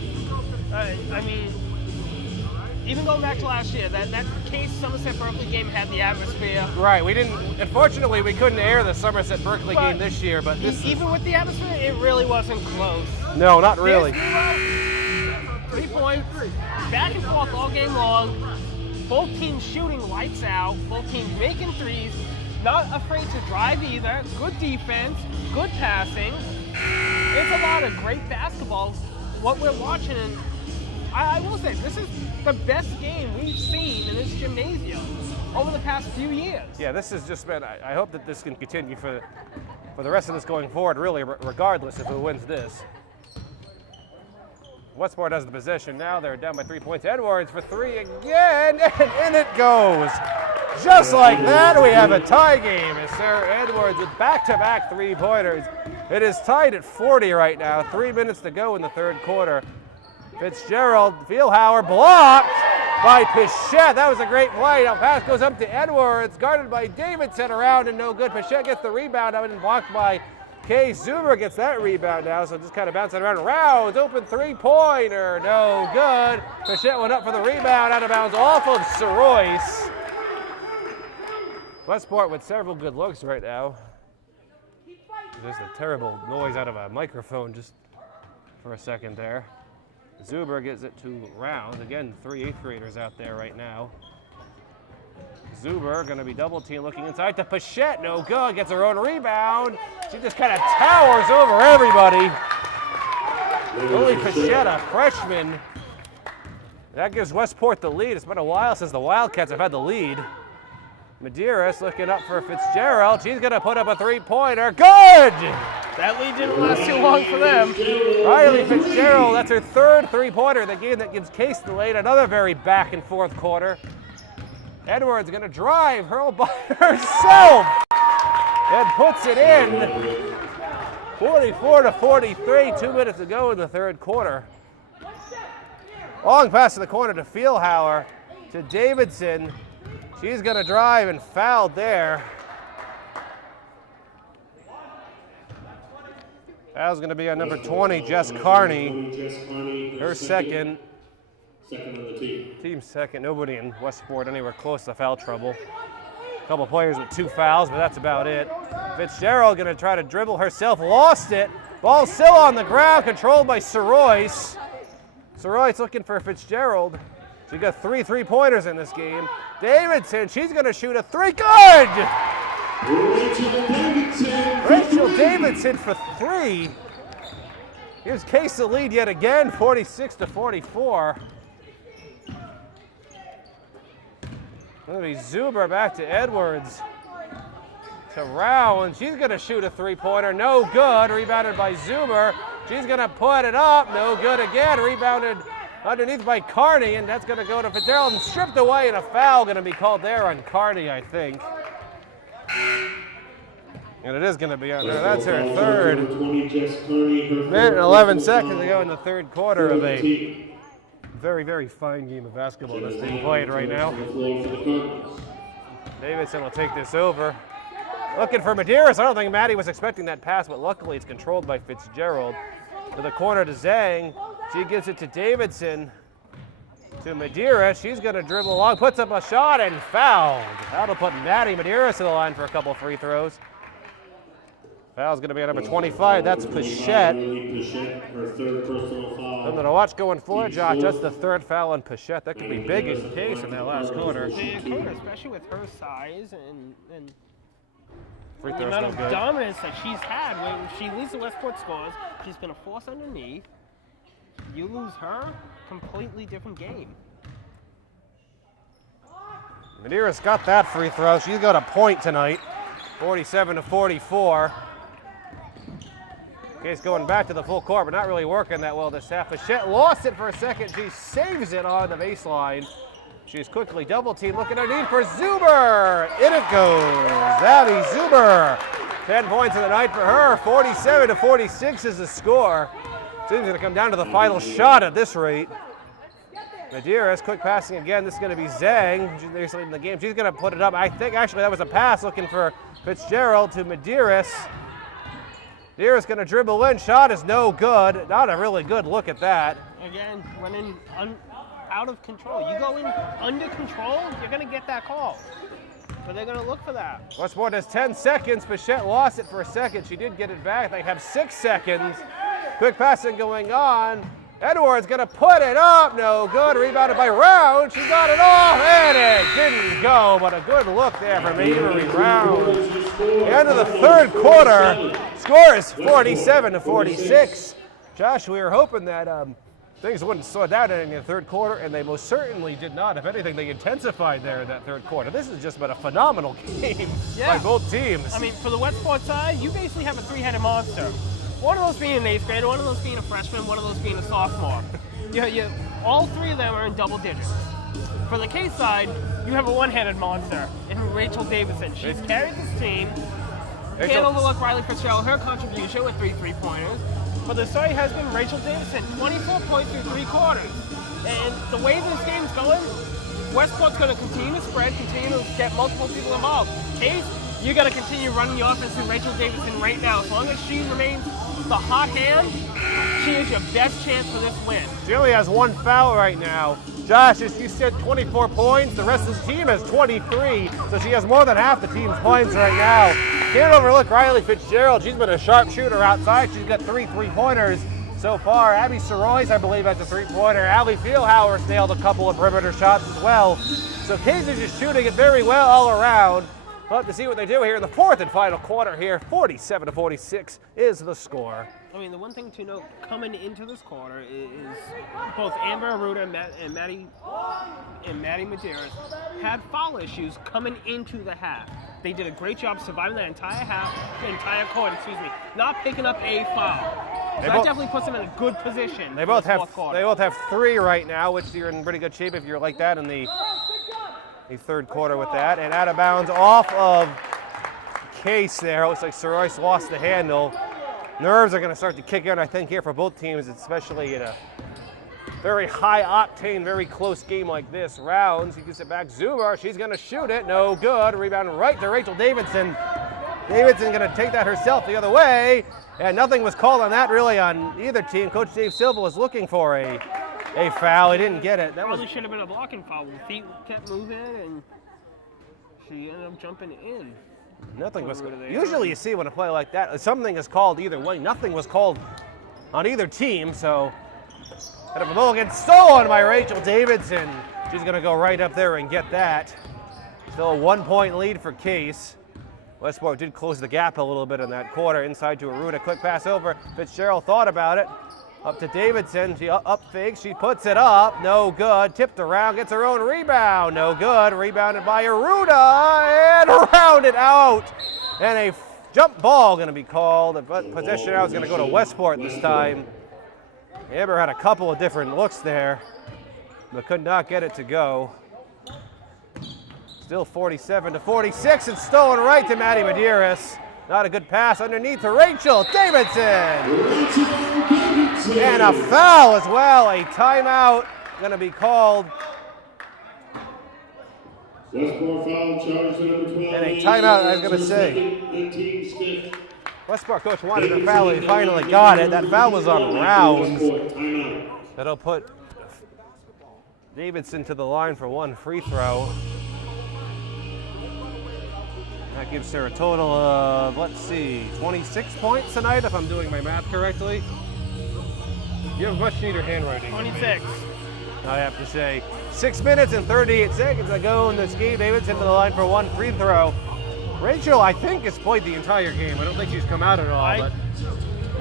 I mean, even going back to last year, that Case Somerset Berkeley game had the atmosphere. Right, unfortunately, we couldn't air the Somerset Berkeley game this year, but even with the atmosphere, it really wasn't close. No, not really. 3 points, back and forth all game long. Both teams shooting lights out, both teams making threes, not afraid to drive either. Good defense, good passing. It's a lot of great basketball, what we're watching, and I will say, this is the best game we've seen in this gymnasium over the past few years. Yeah, this has just been, I hope that this can continue for the rest of this going forward, really, regardless of who wins this. Westport has the possession now. They're down by 3 points. Edwards for 3 again, and in it goes. Just like that, we have a tie game as Sarah Edwards with back-to-back three-pointers. It is tied at 40 right now. 3 minutes to go in the third quarter. Fitzgerald, Feelhauer blocked by Pichette. That was a great play. Now pass goes up to Edwards, guarded by Davidson, around and no good. Pichette gets the rebound out and blocked by Kay Zuber, gets that rebound now, so just kind of bouncing around. Rounds, open three-pointer, no good. Pichette went up for the rebound, out of bounds off of Soroyce. Westport with several good looks right now. There's a terrible noise out of a microphone just for a second there. Zuber gets it to Rounds. Again, 3 8th graders out there right now. Zuber going to be double team, looking inside to Pichette. No good. Gets her own rebound. She just kind of towers over everybody. Lily Pichette, a freshman. That gives Westport the lead. It's been a while since the Wildcats have had the lead. Medeiros looking up for Fitzgerald. She's going to put up a three-pointer. Good! That lead didn't last too long for them. Riley Fitzgerald, that's her third three-pointer in the game. That gives Case the lead. Another very back and forth quarter. Edwards going to drive, hurl by herself, and puts it in. 44-43, 2 minutes to go in the third quarter. Long pass to the corner to Feelhauer, to Davidson. She's going to drive and fouled there. Foul's going to be on number 20, Jess Carney. Her second. Second on the team. Team second. Nobody in Westport anywhere close to foul trouble. A couple players with 2 fouls, but that's about it. Fitzgerald going to try to dribble herself. Lost it. Ball still on the ground, controlled by Soroyce. Soroyce looking for Fitzgerald. She got 3 3-pointers in this game. Davidson, she's going to shoot a three. Good! Rachel Davidson for 3. Here's Case the lead yet again, 46-44. Going to be Zuber back to Edwards. To Rounds. She's going to shoot a three-pointer. No good. Rebounded by Zuber. She's going to put it up. No good again. Rebounded underneath by Carney, and that's going to go to Fitzgerald and stripped away, and a foul going to be called there on Carney, I think. And it is going to be on her. That's her third. Minute and 11 seconds to go in the third quarter of a very, very fine game of basketball that's being played right now. Davidson will take this over. Looking for Medeiros. I don't think Maddie was expecting that pass, but luckily it's controlled by Fitzgerald. To the corner to Zhang. She gives it to Davidson. To Medeiros. She's going to dribble along, puts up a shot, and fouled. That'll put Maddie Medeiros to the line for a couple free throws. Foul's going to be on number 25. That's Pichette. Something to watch going forward, Josh. That's the third foul on Pichette. That could be big in Case in that last quarter. Especially with her size and Free the throw's amount no of good. dominance that she's had. When she leads the Westport scores, she's going to force underneath. You lose her, completely different game. Medeiros got that free throw. She's got a point tonight, 47-44. Case going back to the full court, but not really working that well this half. Pichette lost it for a second. She saves it on the baseline. She's quickly double teamed, looking underneath for Zuber. In it goes. Abby Zuber. 10 points of the night for her. 47-46 is the score. Seems going to come down to the final shot at this rate. Medeiros, quick passing again. This is going to be Zhang. She's leading the game. She's going to put it up. I think actually that was a pass looking for Fitzgerald to Medeiros. Medeiros going to dribble in. Shot is no good. Not a really good look at that. Again, running out of control. You go in under control, you're going to get that call. But they're going to look for that. Westport has 10 seconds. Pichette lost it for a second. She did get it back. They have 6 seconds. Quick passing going on. Edwards going to put it up. No good. Rebounded by Rounds. She got it off, and it didn't go. But a good look there from Avery Rounds. The end of the third quarter. Score is 47-46. Josh, we were hoping that things wouldn't slow down in the third quarter, and they most certainly did not. If anything, they intensified there in that third quarter. This has just been a phenomenal game by both teams. I mean, for the Westport side, you basically have a 3-headed monster. One of those being an 8th grader, one of those being a freshman, one of those being a sophomore. All 3 of them are in double digits. For the Case side, you have a one-handed monster in Rachel Davidson. She's carried this team. Can't overlook Riley Fitzgerald, her contribution with 3 3-pointers. But the story has been Rachel Davidson, 24 points through 3 quarters. And the way this game's going, Westport's going to continue to spread, continue to get multiple people involved. Case, you got to continue running the offense with Rachel Davidson right now. As long as she remains the hot hand, she is your best chance for this win. She only has 1 foul right now. Josh, as you said, 24 points. The rest of the team has 23, so she has more than half the team's points right now. Can't overlook Riley Fitzgerald. She's been a sharpshooter outside. She's got 3 3-pointers so far. Abby Sorois, I believe, has a 3-pointer. Allie Fieldhauer's nailed a couple of perimeter shots as well. So Case is just shooting it very well all around. We'll have to see what they do here in the 4th and final quarter here. 47-46 is the score. I mean, the one thing to note coming into this quarter is both Amber Aruda and Maddie Medeiros had foul issues coming into the half. They did a great job surviving that entire quarter, not picking up a foul. So that definitely puts them in a good position. They both have 3 right now, which you're in pretty good shape if you're like that in the 3rd quarter with that. And out of bounds off of Case there. Looks like Sorois lost the handle. Nerves are going to start to kick in, I think, here for both teams, especially in a very high-octane, very close game like this. Rounds, he gets it back. Zuber, she's going to shoot it. No good. Rebound right to Rachel Davidson. Davidson going to take that herself the other way. And nothing was called on that, really, on either team. Coach Dave Silva was looking for a foul. He didn't get it. That probably should have been a blocking foul. The feet kept moving, and she ended up jumping in. Nothing was. Usually you see when a play like that, something is called either way. Nothing was called on either team, so out of a ball gets stolen by Rachel Davidson. She's going to go right up there and get that. Still a 1-point lead for Case. Westport did close the gap a little bit in that quarter. Inside to Aruda, quick pass over. Fitzgerald thought about it. Up to Davidson, she up fakes, she puts it up, no good. Tipped around, gets her own rebound, no good. Rebounded by Aruda, and rounded out. And a jump ball going to be called. But possession now is going to go to Westport this time. Amber had a couple of different looks there, but could not get it to go. Still 47-46, and stolen right to Maddie Medeiros. Not a good pass underneath to Rachel Davidson. And a foul as well. A timeout going to be called. Westport foul charge number 12. And a timeout, I was going to say. Westport coach wanted a foul. He finally got it. That foul was on Rounds. That'll put Davidson to the line for 1 free throw. That gives her a total of, let's see, 26 points tonight, if I'm doing my math correctly. You have much neater handwriting. 26. I have to say. 6 minutes and 38 seconds ago in this game. Davidson to the line for 1 free throw. Rachel, I think, has played the entire game. I don't think she's come out at all, but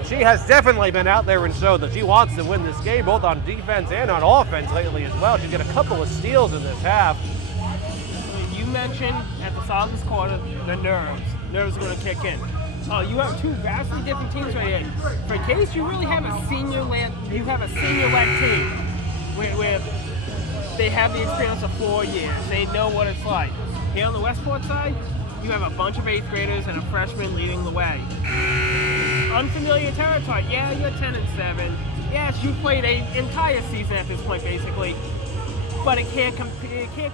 she has definitely been out there and showed that she wants to win this game, both on defense and on offense lately as well. She's got a couple of steals in this half. You mentioned at the start of this quarter the nerves. Nerves are going to kick in. You have 2 vastly different teams right here. For Case, you really have a senior-led team where they have the experience of 4 years. They know what it's like. Here on the Westport side, you have a bunch of 8th graders and a freshman leading the way. Unfamiliar territory. Yeah, you're 10-7. Yes, you played an entire season at this point, basically. But it can't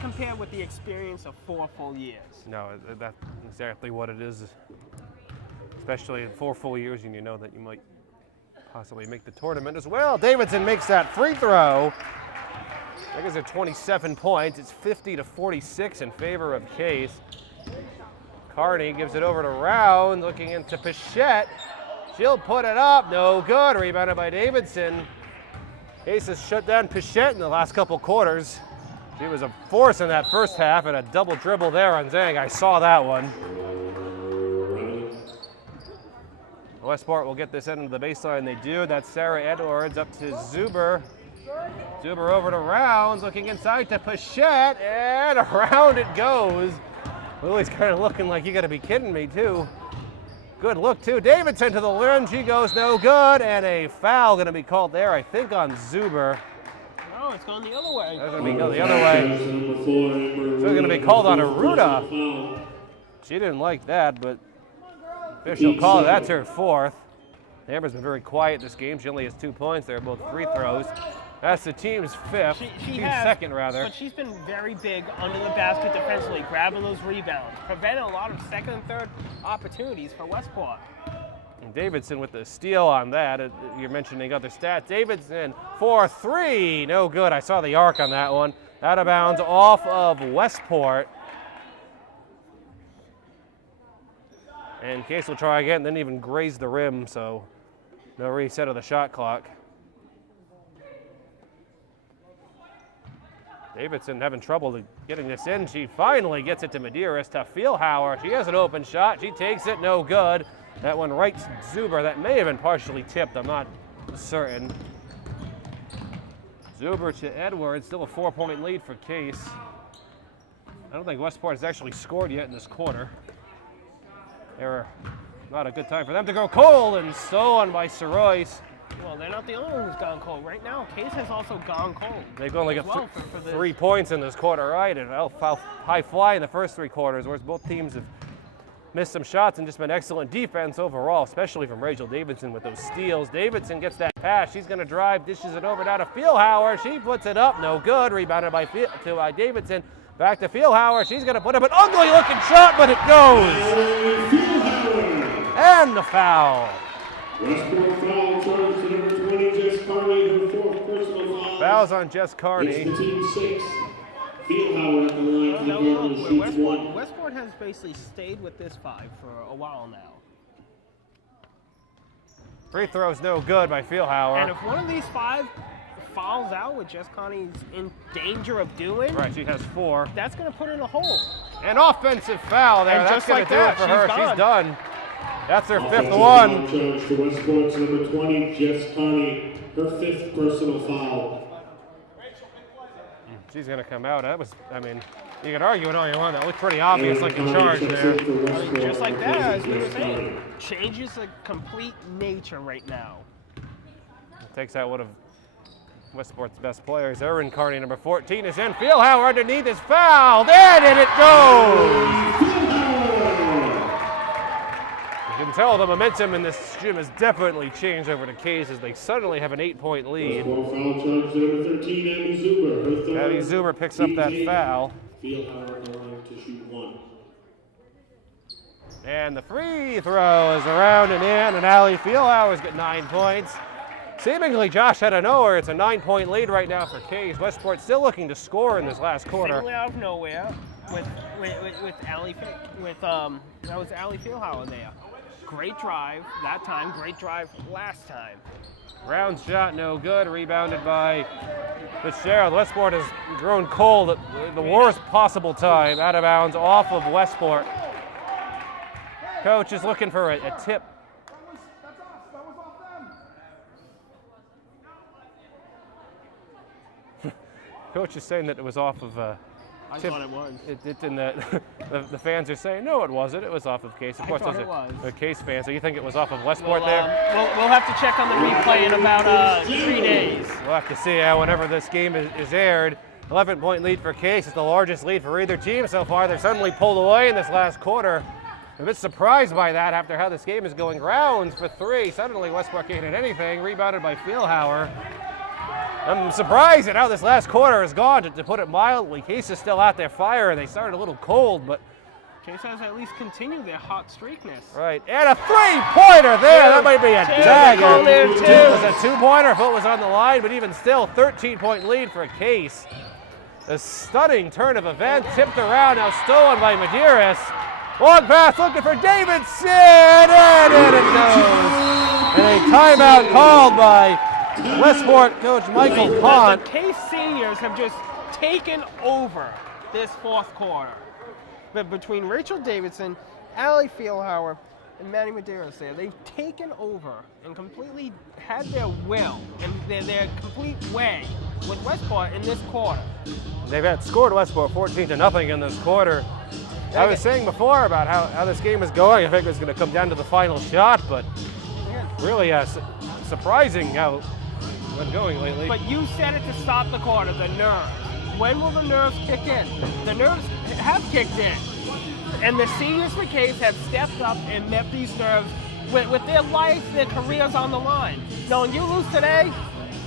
compare with the experience of 4 full years. No, that's exactly what it is. Especially in 4 full years, and you know that you might possibly make the tournament as well. Davidson makes that free throw. That gives her 27 points. It's 50-46 in favor of Case. Carney gives it over to Round, looking into Pichette. She'll put it up, no good. Rebounded by Davidson. Case has shut down Pichette in the last couple quarters. She was a force in that first half, and a double dribble there on Zhang. I saw that one. Westport will get this into the baseline. They do. That's Sarah Edwards up to Zuber. Zuber over to Rounds, looking inside to Pichette, and around it goes. Lily's kind of looking like, you got to be kidding me, too. Good look, too. Davidson to the rim. She goes no good, and a foul going to be called there, I think, on Zuber. Oh, No, it's going the other way. That's going to be going the other way. So it's going to be called on Aruda. She didn't like that, but official call. That's her fourth. Amber's been very quiet this game. She only has 2 points. They're both free throws. That's the team's fifth. Team's second, rather. But she's been very big under the basket defensively, grabbing those rebounds, preventing a lot of second and third opportunities for Westport. And Davidson with the steal on that. You're mentioning other stats. Davidson for three. No good. I saw the arc on that one. Out of bounds off of Westport. And Case will try again, didn't even graze the rim, so no reset of the shot clock. Davidson having trouble getting this in. She finally gets it to Medeiros to Feelhauer. She has an open shot. She takes it, no good. That one right to Zuber. That may have been partially tipped, I'm not certain. Zuber to Edwards, still a 4-point lead for Case. I don't think Westport has actually scored yet in this quarter. Not a good time for them to go cold, and stolen by Sorois. Well, they're not the only one who's gone cold. Right now, Case has also gone cold. They've only got 3 points in this quarter, right? And high fly in the first 3 quarters, whereas both teams have missed some shots and just been excellent defense overall, especially from Rachel Davidson with those steals. Davidson gets that pass. She's going to drive, dishes it over now to Feelhauer. She puts it up, no good. Rebounded by Davidson. Back to Feelhauer. She's going to put up an ugly-looking shot, but it goes. And the foul. Westport foul charge to number 20, Jess Carney, her 4th personal foul. Fouls on Jess Carney. It's the team 6. Feelhauer at the line for the Cardinals shoots 1. Westport has basically stayed with this 5 for a while now. Free throw's no good by Feelhauer. And if one of these 5 fouls out, which Jess Carney's in danger of doing, right, she has 4. That's going to put her in a hole. An offensive foul there. And That's just going like to do that, it for her. she's She's done. That's her 5th Offensive one. foul charge to Westport's number 20, Jess Carney, her 5th personal foul. She's going to come out. That was, I mean, you can argue it all you want. That looked pretty obvious, like a charge there. Just like that, as we were saying, changes the complete nature right now. Takes out one of Westport's best players. Erin Carney, number 14, is in. Feelhauer underneath is fouled. And it goes! You can tell the momentum in this gym has definitely changed over to Case as they suddenly have an 8-point lead. Foul charge to number 13, Abby Zuber, her 3rd. Abby Zuber picks up that foul. Feelhauer at the line to shoot 1. And the free throw is around and in, and Allie Feelhauer's got 9 points. Seemingly Josh out of nowhere. It's a 9-point lead right now for Case. Westport still looking to score in this last quarter. Seemingly out of nowhere with Allie, that was Allie Feelhauer there. Great drive that time, great drive last time. Round shot, no good. Rebounded by Fitzgerald. Westport has grown cold at the worst possible time. Out of bounds off of Westport. Coach is looking for a tip. Coach is saying that it was off of I thought it was. The fans are saying, no, it wasn't. It was off of Case. Of course, thought it was. a Case fan. So you think it was off of Westport there? We'll have to check on the replay in about 3 days. We'll have to see whenever this game is aired. 11-point lead for Case. It's the largest lead for either team so far. They're suddenly pulled away in this last quarter. I'm a bit surprised by that after how this game is going. Rounds for 3. Suddenly Westport can't hit anything. Rebounded by Feelhauer. I'm surprised at how this last quarter has gone, to put it mildly. Case is still out there firing. They started a little cold, but... Case has at least continued their hot streakness. Right, and a 3-pointer there. That might be a dagger. It was a 2-pointer if it was on the line, but even still, 13-point lead for Case. A stunning turn of events, tipped around, now stolen by Medeiros. Long pass looking for Davidson, and in it goes. And a timeout called by Westport coach Michael Pont. The Case seniors have just taken over this 4th quarter. But between Rachel Davidson, Allie Feelhauer, and Maddie Medeiros there, they've taken over and completely had their will and their complete way with Westport in this quarter. They've scored Westport 14-0 in this quarter. I was saying before about how this game is going. I think it was going to come down to the final shot, but really surprising how been going lately. But you said it to stop the quarter, the nerves. When will the nerves kick in? The nerves have kicked in. And the seniors for Case have stepped up and met these nerves with their life, their careers on the line. Now, when you lose today,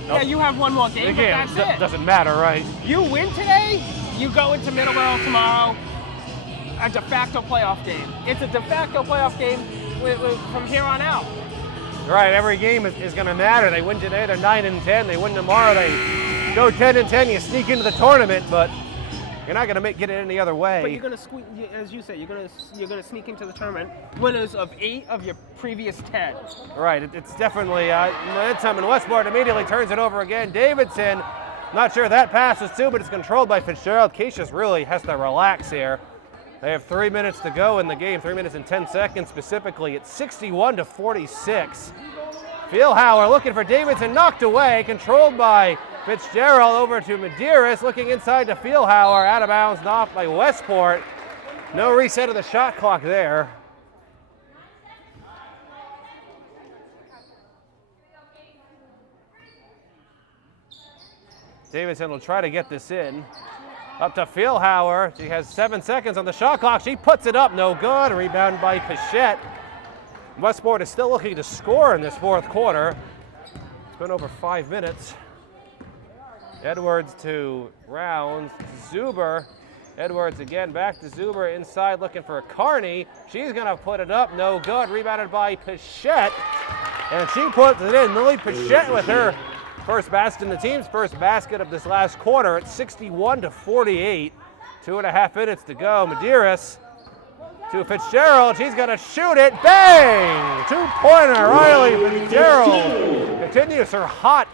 yeah, you have one more game, but that's it. Doesn't matter, right? You win today, you go into Middleborough tomorrow, a de facto playoff game. It's a de facto playoff game from here on out. Right, every game is going to matter. They win today, they're 9-10. They win tomorrow, they go 10-10. You sneak into the tournament, but you're not going to get it any other way. But you're going to squeak, as you say, you're going to sneak into the tournament. Winners of 8 of your previous 10. Right, it's definitely momentum, and Westport immediately turns it over again. Davidson, not sure that passes too, but it's controlled by Fitzgerald. Case just really has to relax here. They have 3 minutes to go in the game, 3 minutes and 10 seconds specifically. It's 61-46. Feelhauer looking for Davidson, knocked away, controlled by Fitzgerald over to Medeiros, looking inside to Feelhauer, out of bounds, knocked by Westport. No reset of the shot clock there. Davidson will try to get this in. Up to Feelhauer. She has 7 seconds on the shot clock. She puts it up, no good. Rebound by Pichette. Westport is still looking to score in this fourth quarter. It's been over 5 minutes. Edwards to Rounds, Zuber. Edwards again, back to Zuber, inside looking for Carney. She's gonna put it up, no good. Rebounded by Pichette, and she puts it in. Lily Pichette with her first basket in the team's first basket of this last quarter. It's 61-48. 2.5 minutes to go. Medeiros to Fitzgerald. She's going to shoot it. Bang! Two-pointer. Riley Fitzgerald continues her hot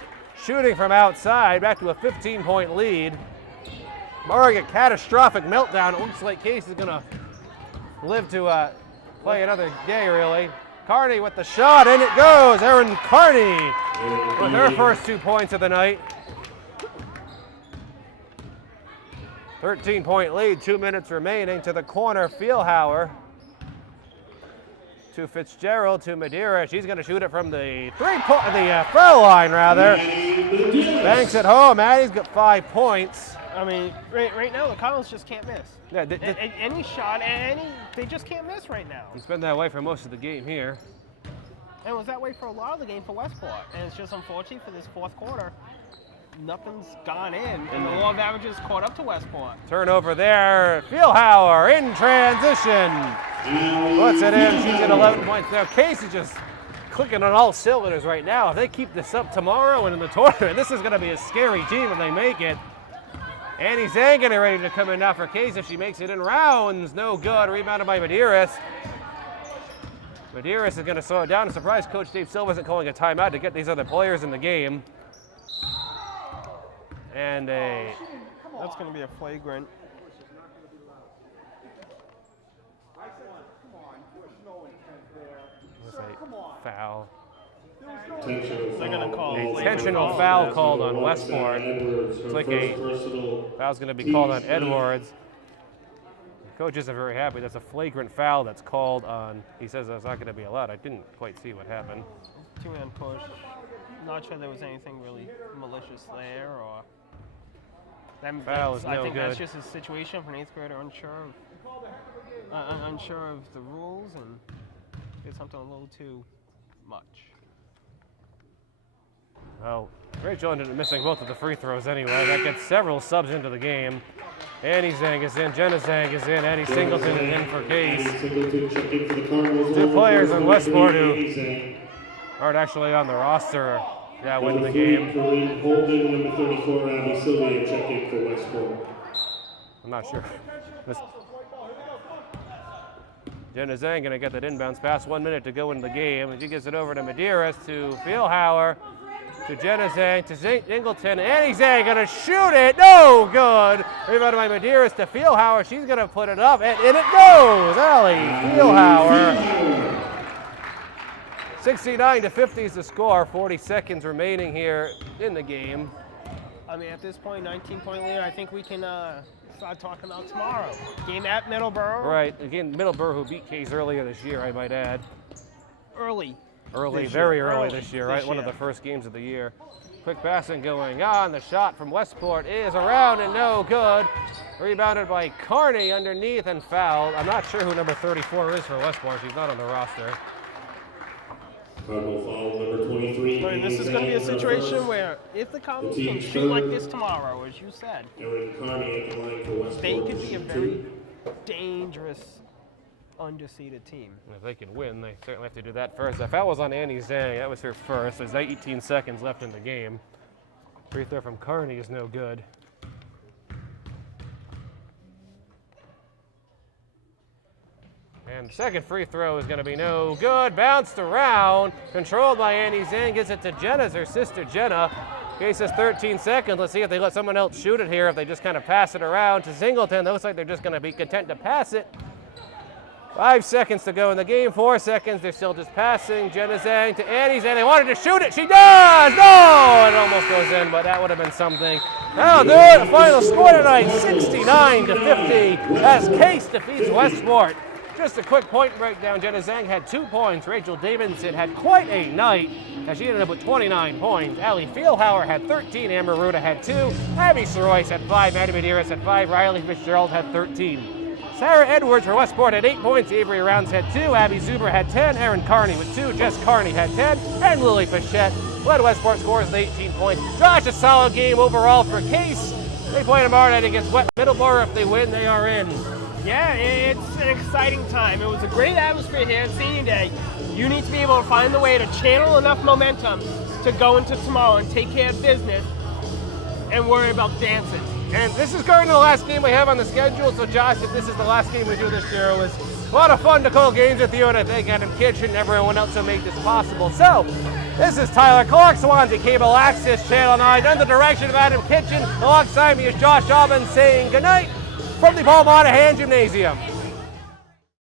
shooting from outside. Back to a 15-point lead. Barring a catastrophic meltdown, it looks like Case is going to live to play another day, really. Carney with the shot, and it goes. Erin Carney with her first 2 points of the night. 13-point lead, 2 minutes remaining. To the corner, Feelhauer. To Fitzgerald, to Madeira. She's going to shoot it from the foul line, rather. Banks at home. Addie's got 5 points. I mean, right now the Cardinals just can't miss. Yeah, any shot, they just can't miss right now. It's been that way for most of the game here. And it was that way for a lot of the game for Westport. And it's just unfortunate for this fourth quarter. Nothing's gone in, and the law of averages caught up to Westport. Turnover there. Feelhauer in transition. Puts it in. She's at 11 points now. Case is just clicking on all cylinders right now. If they keep this up tomorrow and in the tournament, this is going to be a scary team if they make it. Annie Zhang getting ready to come in now for Case if she makes it in. Rounds. No good. Rebounded by Medeiros. Medeiros is going to slow it down. I'm surprised Coach Dave Silva isn't calling a timeout to get these other players in the game. And that's going to be a flagrant. Foul. They're going to call intentional foul called on Westport. It's like a foul's going to be called on Edwards. The coach isn't very happy. That's a flagrant foul that's called on. He says that's not going to be allowed. I didn't quite see what happened. Two-man push. Not sure there was anything really malicious there, or foul is no good. I think that's just a situation for an 8th grader unsure of the rules and did something a little too much. Well, Rachel ended up missing both of the free throws anyway. That gets several subs into the game. Annie Zhang is in, Jenna Zhang is in, Annie Singleton is in for Case. 2 players on Westport who aren't actually on the roster. Yeah, winning the game. Holden, number 34, Abby Sylvia, checking for Westport. I'm not sure. Jenna Zhang going to get that inbounds pass. 1 minute to go in the game. She gives it over to Medeiros, to Feelhauer, to Jenna Zhang, to Ingleton. Annie Zhang going to shoot it. No good. Rebounded by Medeiros to Feelhauer. She's going to put it up, and it goes. Allie Feelhauer. 69-50 is the score. 40 seconds remaining here in the game. I mean, at this point, 19-point lead. I think we can start talking about tomorrow. Game at Middleborough. Right. Again, Middleborough, who beat Case earlier this year, I might add. Early. Early, This very year. early Early this year, right? this One of year. the first games of the year. Quick passing going on. The shot from Westport is around and no good. Rebounded by Carney underneath and fouled. I'm not sure who number 34 is for Westport. She's not on the roster. Cardinal foul number 23. And this is going to be a situation where if the Cardinals can shoot like this tomorrow, as you said, Erin Carney at the line for Westport. they could be a very dangerous undefeated team. If they can win, they certainly have to do that first. The foul was on Annie Zhang. That was her first. There's 18 seconds left in the game. Free throw from Carney is no good. And the second free throw is going to be no good. Bounced around. Controlled by Annie Zhang. Gets it to Jenna, her sister Jenna. Case has 13 seconds. Let's see if they let someone else shoot it here. If they just kind of pass it around to Singleton. Looks like they're just going to be content to pass it. 5 seconds to go in the game. 4 seconds. They're still just passing. Jenna Zhang to Annie Zhang. They wanted to shoot it. She does! No! It almost goes in, but that would have been something. That'll do it. The final score tonight, 69-50, as Case defeats Westport. Just a quick point breakdown. Jenna Zhang had 2 points. Rachel Davidson had quite a night, as she ended up with 29 points. Allie Fieldhauer had 13. Amber Ruda had 2. Abby Soroyce had 5. Maddie Medeiros had 5. Riley Fitzgerald had 13. Sarah Edwards for Westport had 8 points. Avery Rounds had 2. Abby Zuber had 10. Erin Carney with 2. Jess Carney had 10. And Lily Pichette led Westport scores with 18 points. Josh, a solid game overall for Case. They play tomorrow night against West Middleborough. If they win, they are in. Yeah, it's an exciting time. It was a great atmosphere here at Senior Day. You need to be able to find the way to channel enough momentum to go into tomorrow and take care of business and worry about dancing. And this is currently the last game we have on the schedule, so Josh, if this is the last game we do this year, it was a lot of fun to call games with you, and I thank Adam Kitchen and everyone else who made this possible. So, this is Tyler Clark, Swansea Cable Access Channel 9, under the direction of Adam Kitchen. Alongside me is Josh Aubin saying goodnight from the Paul Monahan Gymnasium.